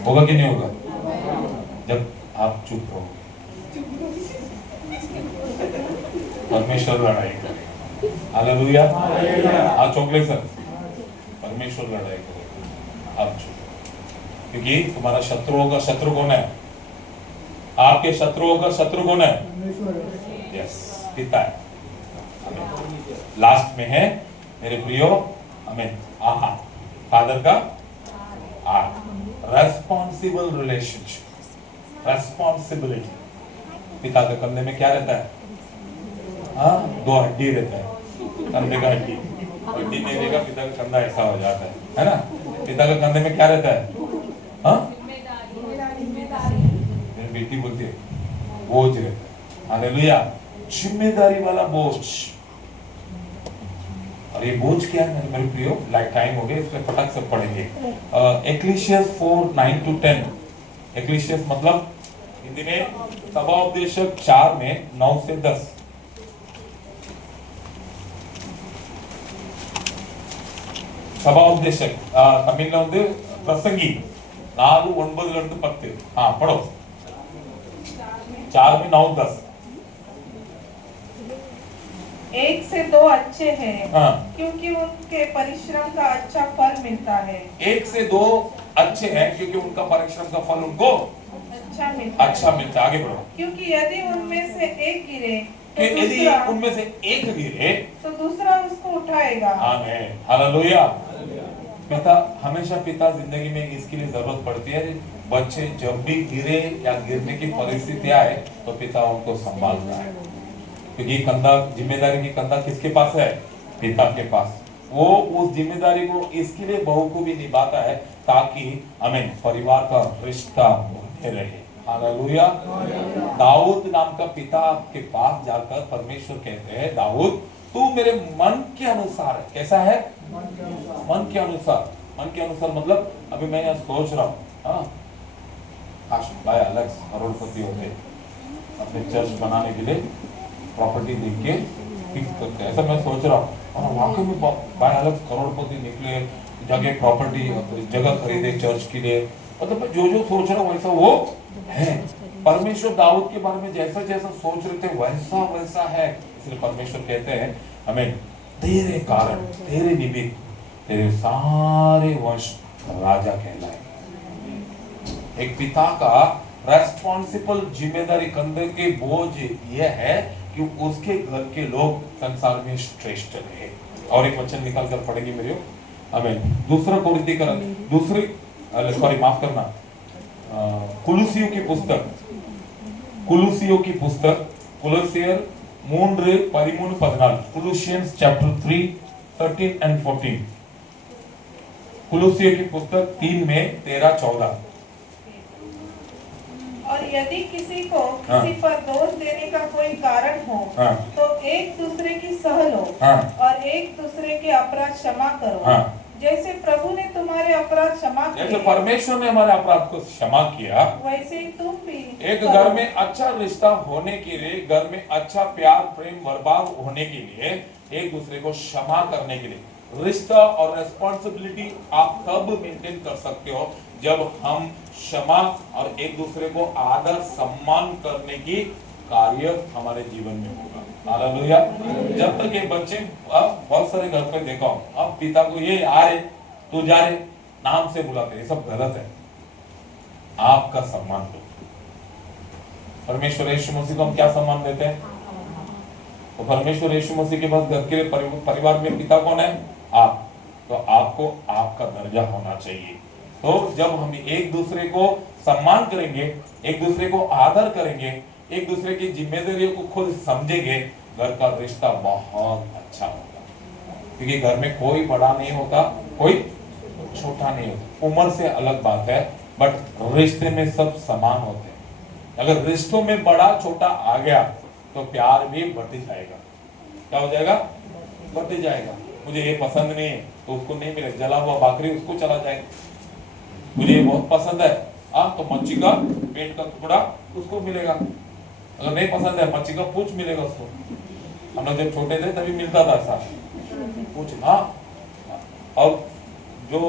होगा कि नहीं होगा? जब आप चुप रहोगे, परमेश्वर लड़ाई करेगा। हालेलुया। हाँ, चौकले सर, परमेश्वर लड़ाई करेगा, आप चुप, क्योंकि तुम्हारा शत्रुओं का शत्रु कौन है? आपके शत्रुओं का शत्रु कौन है? यस, पिता है। लास्ट में है मेरे प्रियो, आमीन, आहा, फादर का आर, रेस्पॉन्सिबल रिलेशनशिप, रेस्पॉन्सिबिलिटी। पिता के कंधे में क्या रहता है? हाँ, 2 हड्डी रहता है, कंधे का हड्डी नहीं रहेगा, पिता का कंधा ऐसा हो जाता है ना? पिता के कंधे में क्या रहता है? हाँ, मेरी बेटी बोलती है बोझ रहता है। हालेलुया, जिम्मेदारी वाला बोझ। और ये बोझ क्या है मेरे प्रियो? लाइक टाइम हो गया, इसलिए फटाक से पढ़ेंगे। एक्लीसियस 4:9-10। एक्लीसियस मतलब हिंदी में सभाउपदेशक 4:9-10। சபாஉபதேசக் தமிழ்ல வந்து பிரசங்கி 4:9-10. हाँ पढ़ो, 4:9-10. 1 से 2 अच्छे हैं, हाँ, क्योंकि उनके परिश्रम का अच्छा फल मिलता है। 1 से 2 अच्छे हैं क्योंकि उनका परिश्रम का फल उनको अच्छा मिलता है। आगे बढ़ो। क्योंकि यदि उनमें से एक गिरे कि यदि उनमें से एक गिरे तो दूसरा उसको उठाएगा। आमीन, हालेलुया। पिता, हमेशा पिता जिंदगी में इसके लिए जरूरत पड़ती है, बच्चे जब भी गिरे या गिरने की परिस्थिति आए तो पिता उनको संभालता है, क्योंकि कंधा, जिम्मेदारी की कंधा किसके पास है? पिता के पास। वो उस जिम्मेदारी को इसके लिए बहू को भी निभाता है ताकि आमीन परिवार का रिश्ता बने रहे। हालेलुया। दाऊद नाम का पिता के पास जाकर परमेश्वर कहते हैं, दाऊद तू मेरे मन के अनुसार है। कैसा है? मन के अनुसार। मन के अनुसार मतलब अभी मैं यहाँ सोच रहा हूँ, हाँ काश भाई एलेक्स करोड़पति होते, अपने चर्च बनाने के लिए प्रॉपर्टी देख के फिक्स करते, ऐसा मैं सोच रहा हूँ। और वाकई में भाई एलेक्स करोड़पति निकले, जगह प्रॉपर्टी जगह खरीदे चर्च के लिए, मतलब मैं जो जो सोच रहा हूँ वैसा वो है। परमेश्वर दाऊद के बारे में जैसा जैसा सोच रहे थे वैसा वैसा है, इसलिए परमेश्वर कहते हैं हमें तेरे कारण तेरे निमित्त तेरे सारे वंश राजा कहलाए। एक पिता का रेस्पॉन्सिबल जिम्मेदारी कंधे के बोझ यह है कि उसके घर के लोग संसार में श्रेष्ठ रहे। और एक वचन निकाल कर पढ़ेंगे मेरे, आमीन। दूसरा कोरिन्थियन दूसरी सॉरी माफ करना, कुलुसियों की पुस्तक, कुलुसियों की पुस्तक, कुलुसियर 3:13-14, कुलुसियंस चैप्टर 3 13 and 14, कुलुसियों की पुस्तक 3 में 13-14। और यदि किसी को किसी पर दोष देने का कोई कारण हो तो एक दूसरे की सह लो और एक दूसरे के अपराध क्षमा करो, जैसे प्रभु ने तुम्हारे अपराध क्षमा किए, जैसे परमेश्वर ने हमारे अपराध को क्षमा किया वैसे ही तुम भी। एक घर में अच्छा रिश्ता होने के लिए, घर में अच्छा प्यार प्रेम बर्बाद होने के लिए, एक दूसरे को क्षमा करने के लिए, रिश्ता और रेस्पॉन्सिबिलिटी आप तब मेंटेन कर सकते हो जब हम क्षमा और एक दूसरे को आदर सम्मान करने की कार्य हमारे जीवन में होगा। हालेलुया। जब तक ये बच्चे, बहुत सारे घर पे देखा हूं, अब पिता को ये आ रहे तू जा रे नाम से बुलाते, ये सब गलत है। आपका सम्मान दो। परमेश्वर यीशु मसीह को हम क्या सम्मान देते हैं? तो परमेश्वर यीशु मसीह के पास घर के परिवार में पिता कौन है? आप। तो आपको आपका दर्जा होना चाहिए। तो जब हम एक दूसरे को सम्मान करेंगे, एक दूसरे को आदर करेंगे, एक दूसरे की जिम्मेदारियों को खुद समझेंगे, घर का रिश्ता बहुत अच्छा होगा। क्योंकि घर में कोई बड़ा नहीं होता, कोई छोटा नहीं होता। उम्र से अलग बात है, बट रिश्ते में सब समान होते हैं। अगर रिश्तों में बड़ा छोटा आ गया तो प्यार भी बढ़ जाएगा। क्या हो जाएगा? बढ़ जाएगा। मुझे ये पसंद नहीं है तो उसको नहीं मिले, जला हुआ भाकरी उसको चला जाएगा। मुझे ये बहुत पसंद है तो मच्छी का पेट का टुकड़ा उसको मिलेगा। अगर नहीं पसंद है मच्छी का पूंछ मिलेगा उसको। हम लोग जब छोटे थे तभी मिलता था ऐसा पूंछ। और जो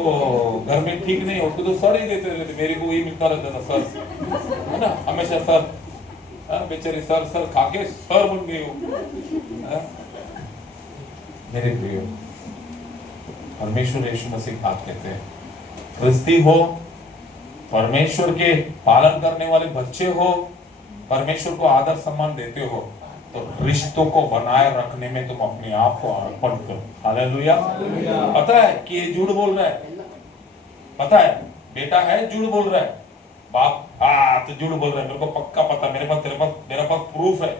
घर में ठीक नहीं उसको तो सर ही देते रहते, मेरे को वही मिलता रहता था सर, है ना, हमेशा सर। बेचारे सर सर खा के सर बन गए हो। मेरे प्रिय, परमेश्वर यीशु मसीह बात कहते हैं, क्रिस्ती हो, परमेश्वर के पालन करने वाले बच्चे हो, परमेश्वर को आदर सम्मान देते हो, तो रिश्तों को बनाए रखने में तुम अपने आप को अर्पण करो। हालेलुया। पता है कि ये झूठ बोल रहा है, पता है बेटा है झूठ बोल रहा है, बाप तो झूठ बोल रहा है, मेरे को पक्का पता, मेरे पास प्रूफ है,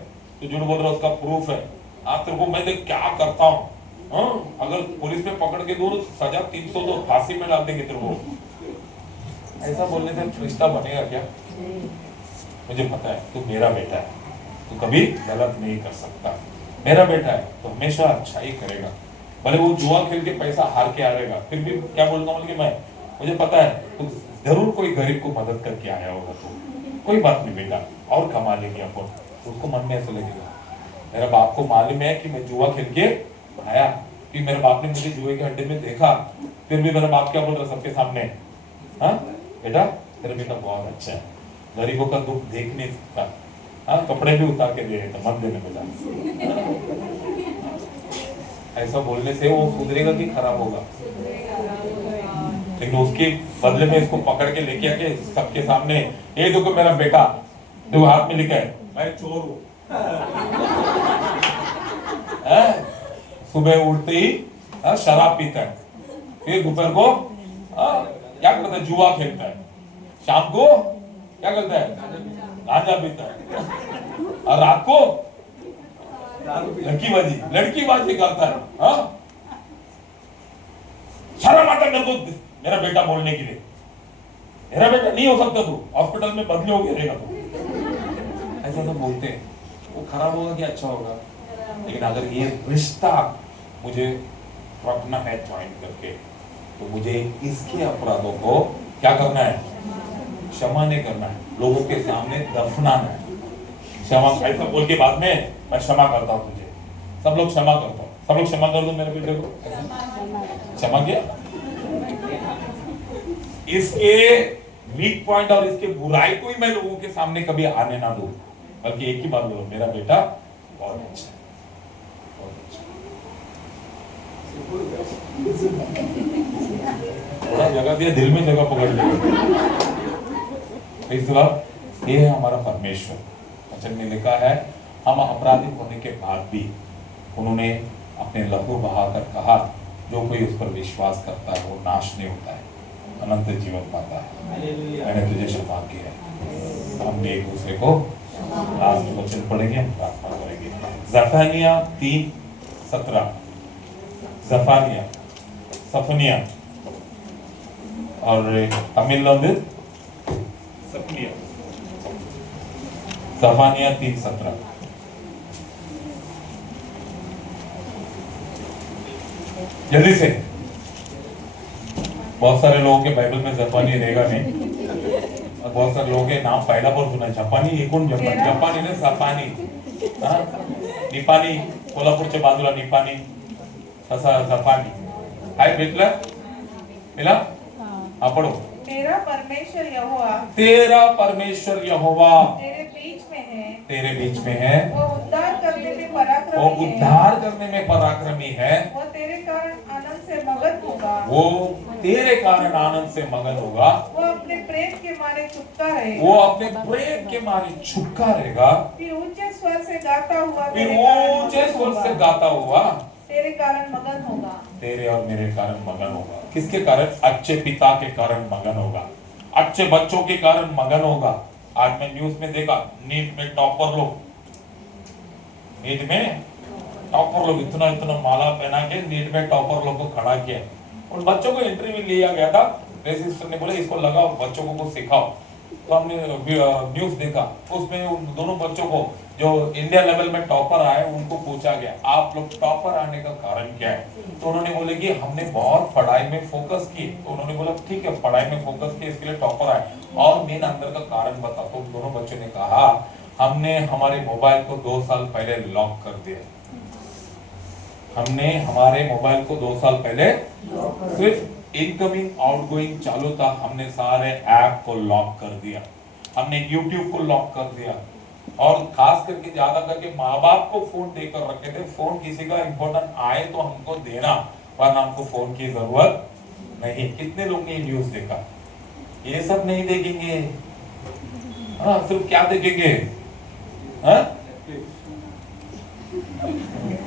तो झूठ बोल रहा है, उसका प्रूफ है। तेरे को मैं देख क्या करता हूँ, अगर पुलिस में पकड़ के दो सजा 300 तो फांसी में डाल देंगे तेरे को। ऐसा बोलने से रिश्ता बनेगा क्या? मुझे पता है तू मेरा बेटा है, तू कभी गलत नहीं कर सकता। मेरा बेटा है तो हमेशा अच्छा ही करेगा, भले वो जुआ खेल के पैसा हार के आएगा, फिर भी क्या बोलता हूँ कि मैं, मुझे पता है तू जरूर कोई गरीब को मदद करके आया होगा, तो कोई बात नहीं बेटा, और कमा लेंगे अपन। उसको मन में ऐसा लगेगा, मेरा बाप को मालूम है कि मैं जुआ खेल के आया, कि मेरे बाप ने मुझे जुए के अड्डे में देखा, फिर भी मेरा बाप क्या बोल रहा सबके सामने, बेटा तेरा बेटा बहुत अच्छा है, गरीबों का दुख देख नहीं सकता, कपड़े भी उतार के दे देता, मत देने बेटा। ऐसा बोलने से वो सुधरेगा कि खराब होगा? लेकिन उसके बदले में इसको पकड़ के लेके आके सबके सामने, ये देखो मेरा बेटा, देखो हाथ में लिखा है मैं चोर हूं। सुबह उठते ही शराब पीता है, फिर दोपहर को क्या करता है? जुआ खेलता है, शाम को क्या करता है? गांजा पीता है, और रात को लड़की बाजी करता है। शर्म आता मेरे को मेरा बेटा बोलने के लिए, मेरा बेटा नहीं हो सकता, तू हॉस्पिटल में बदली हो गिरेगा तू। ऐसा तो बोलते हैं, वो खराब होगा कि अच्छा होगा? लेकिन अगर ये रिश्ता मुझे रखना है ज्वाइन करके, तो मुझे इसके अपराधों को क्या करना है? क्षमा नहीं करना है, लोगों के सामने दफनाना है। क्षमा ऐसा बोल के बाद में मैं क्षमा करता हूँ तुझे, सब लोग क्षमा करता हूँ, सब लोग क्षमा कर दो मेरे बेटे को। क्षमा किया? इसके वीक पॉइंट और इसके बुराई को ही मैं लोगों के सामने कभी आने ना दूं, बल्कि एक ही बात बोलो, मेरा बेटा बहुत अच्छा है, बहुत अच्छा। थोड़ा जगह दिया, दिल में जगह पकड़ लिया। ये है हमारा परमेश्वर। वचन में लिखा है, हम अपराधी होने के बाद भी उन्होंने अपने लहू बहाकर कहा, जो कोई उस पर विश्वास करता है वो नाश नहीं होता है, अनंत जीवन पाता है। मैंने तुझे क्षमा किया है। हमने एक दूसरे को लास्ट वचन पढ़ेंगे, हम प्रार्थना करेंगे। जफनिया 3:17। सफनिया और तमिल सफनिया। जफनिया 3:17। जल्दी से। बहुत सारे लोगों के बाइबल में जापानी रहेगा नहीं, और बहुत सारे लोगों के नाम पहला बार सुना। जापानी ये कौन? जापानी ने जापानी, निपानी, कोल्हापूरच्या बाजूला निपानी, तसा जापानी हाय भेटला मिला? हाँ पढ़ो। तेरा परमेश्वर यहोवा तेरे बीच में है, वो उद्धार करने में पराक्रमी है, वो तेरे कारण आनंद से मगन होगा, वो अपने प्रेम के मारे चुपका रहेगा, फिर ऊंचे स्वर से गाता हुआ तेरे कारण मगन होगा। तेरे और मेरे कारण मगन होगा। किसके कारण? अच्छे पिता के कारण मगन होगा, अच्छे बच्चों के कारण मगन होगा। आज मैं न्यूज में देखा, नीट में टॉपर लोग इतना माला पहना के नीट में टॉपर लोग को खड़ा किया। उन बच्चों को इंटरव्यू लिया गया था, रेजिस्टर ने बोला इसको लगाओ, बच्चों को कुछ सिखाओ। तो हमने न्यूज देखा, उसमें उन दोनों बच्चों को जो इंडिया लेवल में टॉपर आए उनको पूछा गया, आप लोग टॉपर आने का कारण क्या है? तो उन्होंने बोले कि हमने बहुत पढ़ाई में फोकस की। तो उन्होंने बोला ठीक है, पढ़ाई में फोकस किया इसके लिए टॉपर आए, और मेन अंदर का कारण बता। तो दोनों बच्चों ने कहा, हमने हमारे मोबाइल को 2 साल पहले लॉक कर दिया। हमने हमारे मोबाइल को 2 साल पहले सिर्फ इनकमिंग आउटगोइंग चालू था, हमने सारे ऐप को लॉक कर दिया, हमने यूट्यूब को लॉक कर दिया, और खास करके ज्यादा करके माँ बाप को फोन देकर रखे थे। फोन किसी का इंपॉर्टेंट आए तो हमको देना, वरना हमको फोन की जरूरत नहीं। कितने लोग ने न्यूज देखा? ये सब नहीं देखेंगे। हाँ, सिर्फ क्या देखेंगे?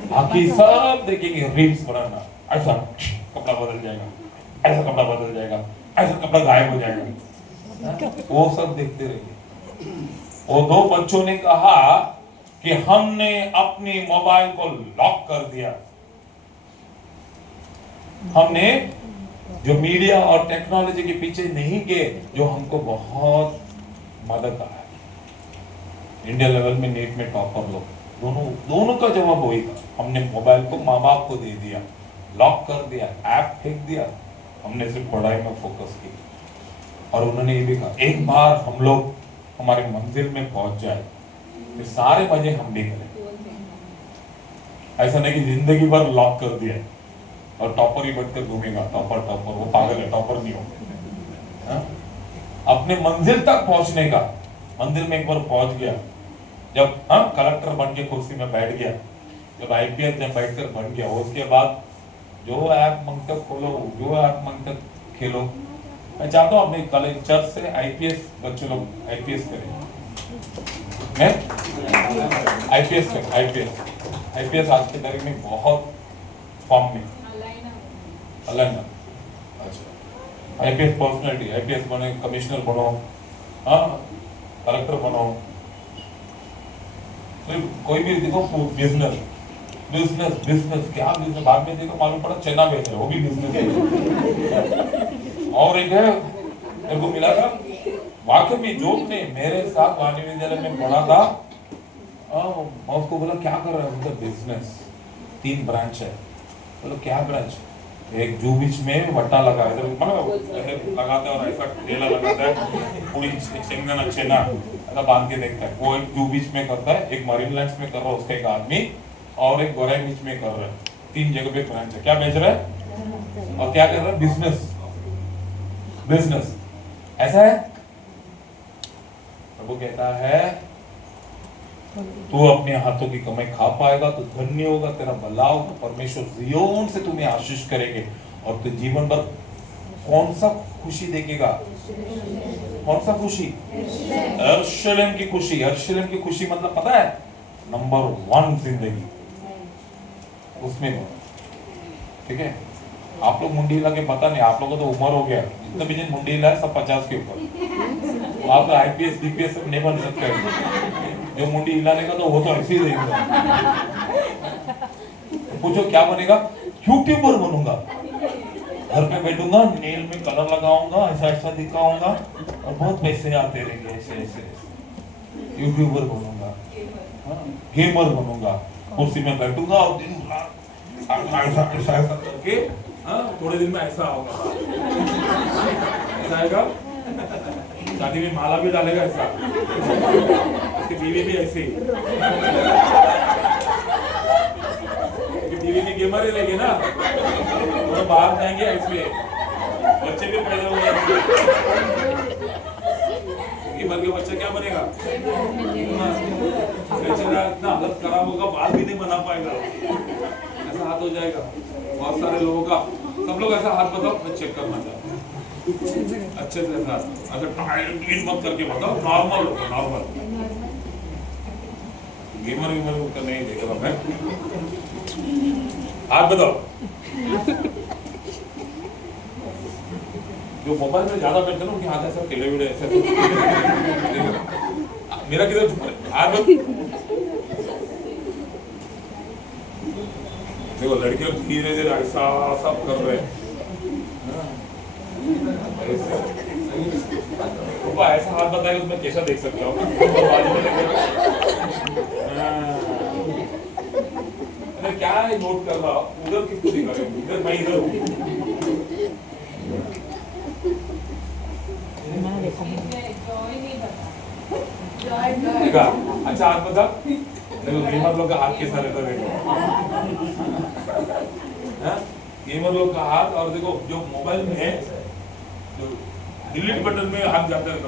बाकी सब देखेंगे रील्स बनाना, ऐसा कपड़ा बदल जाएगा, ऐसा कपड़ा बदल जाएगा, ऐसा कपड़ा गायब हो जाएगा, वो सब देखते रहेंगे। वो 2 बच्चों ने कहा कि हमने अपनी मोबाइल को लॉक कर दिया। हमने जो मीडिया और टेक्नोलॉजी के पीछे नहीं गए, जो हमको बहुत मदद आया। इंडिया लेवल में नीट में टॉपर लोग, दोनों का जवाब वही था, हमने मोबाइल को माँ बाप को दे दिया, लॉक कर दिया, ऐप फेंक दिया, हमने सिर्फ पढ़ाई में फोकस की। और उन्होंने ये भी कहा, एक बार हम लोग हमारे मंजिल में पहुंच जाए फिर सारे मजे हम भी करें। ऐसा नहीं कि जिंदगी भर लॉक कर दिया और टॉपर ही बनकर घूमेगा। टॉपर वो पागल है, टॉपर नहीं हो। अपने मंजिल तक पहुंचने का, मंदिर में एक बार पहुंच गया, जब कलेक्टर बन के कुर्सी में बैठ गया, जब आईपीएस में बैठकर बन गया, उसके बाद जो ऐप मंगता खोलो, जो ऐप मंगता खेलो। मैं चाहता हूँ अपने कॉलेज चर्च से आईपीएस बच्चे लोग आईपीएस करें। मैं आईपीएस आज के तारीख में बहुत फॉर्म में अलग। अच्छा, आईपीएस पर्सनैलिटी, आईपीएस बने, कमिश्नर बनो, कलेक्टर बनो, कोई भी देखो बिजनेस क्या बिजनेस, बाद में देखो मालूम पड़ा चना बेच रहे, वो भी बिजनेस है। और एक है, मेरे को मिला था वाकई में जोक ने मेरे साथ वाणी विद्यालय में पढ़ा था। मैं उसको बोला क्या कर रहा है? बिजनेस 3 ब्रांच है। बोलो क्या ब्रांच? एक जू बीच में वट्टा लगा है, मतलब ऐसे लगाते हैं और ऐसा ठेला लगाता है, पूरी सिंगन अच्छे ना ऐसा बांध के देखता है। वो एक जू बीच में करता है, एक मरीन लाइन्स में कर रहा है उसका एक आदमी, और एक गोराई बीच में कर रहा है। 3 जगह पे ब्रांच है। क्या बेच रहा है और क्या कर रहा है? बिजनेस। ऐसा है। प्रभु कहता है तू अपने हाथों की कमाई खा पाएगा तो धन्य होगा, तेरा भला होगा, परमेश्वर ज़ियोन से तुम्हें आशीष करेंगे और तू जीवन भर कौन सा खुशी देखेगा? कौन सा खुशी? यरूशलेम की खुशी। यरूशलेम की खुशी मतलब पता है? नंबर 1 जिंदगी उसमें हो। ठीक है, आप लोग मुंडी हिला के पता नहीं, आप लोगों को तो उम्र हो गया, जितने भी मुंडी हिला है सब 50 के ऊपर। आप IPS DPS सब नहीं बन सकते। जो मुंडी हिलाने का तो वो तो ऐसे ही रहेगा। तो पूछो क्या बनेगा? यूट्यूबर बनूंगा, घर पे बैठूंगा, नेल में कलर लगाऊंगा, ऐसा ऐसा दिखाऊंगा और बहुत पैसे आते रहेंगे, ऐसे ऐसे यूट्यूबर बनूंगा, गेमर बनूंगा, कुर्सी में बैठूंगा और दिन रात ऐसा करके थोड़े दिन में ऐसा होगा, ऐसा आएगा। शादी में माला भी डालेगा ऐसा, उसकी बीवी भी ऐसी, बीवी भी गेमर ही रहेगी ना, तो बाहर जाएंगे ऐसे, बच्चे भी पैदा होंगे ऐसे। मर के बच्चा क्या बनेगा? बेचारा इतना हालत खराब होगा, बाल भी नहीं बना पाएगा, ऐसा हाथ हो जाएगा। बहुत सारे लोगों का, सब लोग ऐसा हाथ बताओ, मैं चेक करना चाहता हूँ अच्छे से साथ, अगर टाइट मत करके बताओ, नॉर्मल होगा, नॉर्मल। गेमर का नहीं देख रहा मैं, हाथ बताओ। जो मोबाइल में ज्यादा बैठते ना उनके हाथ ऐसा टेढ़े मेढ़े ऐसे। मेरा किधर झुक रहा है? हाथ देखो, लड़के लोग धीरे धीरे ऐसा सब कर रहे हैं, ऐसा हाथ बताएगा तो मैं कैसा देख सकता हूँ? मैं क्या है नोट कर रहा हूँ, उधर किसको दिखा रहे हो? इधर, मैं इधर हूँ। अच्छा हाथ बता, देखो गेमर लोग का हाथ कैसा रहता है, देखो गेमर लोग का हाथ। और देखो जो मोबाइल में है, जो डिलीट बटन में हाथ जाता है तो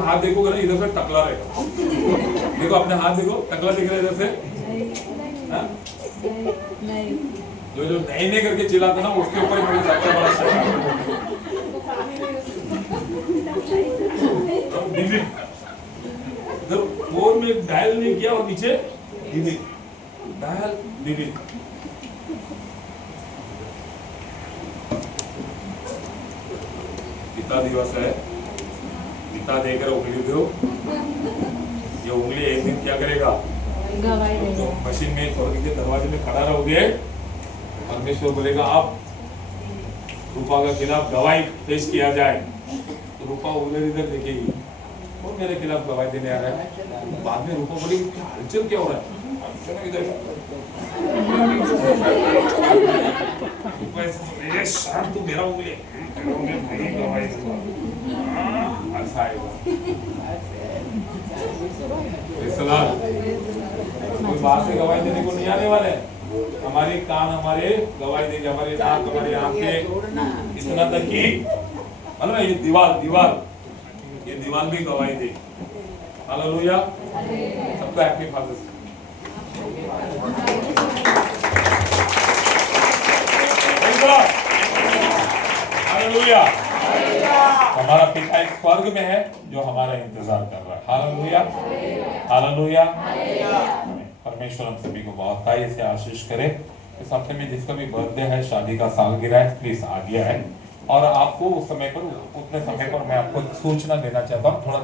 हाथ देखोगे ना, इधर से टकला रहेगा। देखो अपने हाथ देखो, टकला दिख रहा है इधर से। जो नहीं करके चिल्लाते ना, उसके ऊपर मेरे सबसे बड़ा शक। फोन में डायल नहीं किया और नीचे डायल डिलीट। पिता दिवस है, पिता देकर उंगली दो। ये उंगली एक दिन क्या करेगा? तो मशीन में स्वर्ग के दरवाजे में खड़ा रहोगे, परमेश्वर बोलेगा अब रूपा के खिलाफ गवाही पेश किया जाए, तो रूपा उधर इधर देखेगी, कौन मेरे खिलाफ गवाही देने आ रहा है? बाद में रूपा बोलेगी क्या हलचल क्या हो रहा है? शांत, तू मेरा उंगली गवाही कोई बाहर से गवाही देने को नहीं आने वाले। हमारे कान हमारे गवाही देंगे, हमारे नाक हमारी आंखें, इतना तक कि मतलब ये दीवार ये दीवार भी गवाही दे। हालेलुया, सबका हैप्पी फादर्स डे। हालेलुया, हमारा पिता एक स्वर्ग में है जो हमारा इंतजार कर रहा है। Hallelujah, hallelujah. परमेश्वर हम सभी को बहुत ताई से आशीष करे। इस हफ्ते में जिसका भी बर्थडे है, शादी का सालगिरह है, प्लीज आ गया है। और आपको उस समय पर, उतने समय पर मैं आपको सूचना देना चाहता हूँ, थोड़ा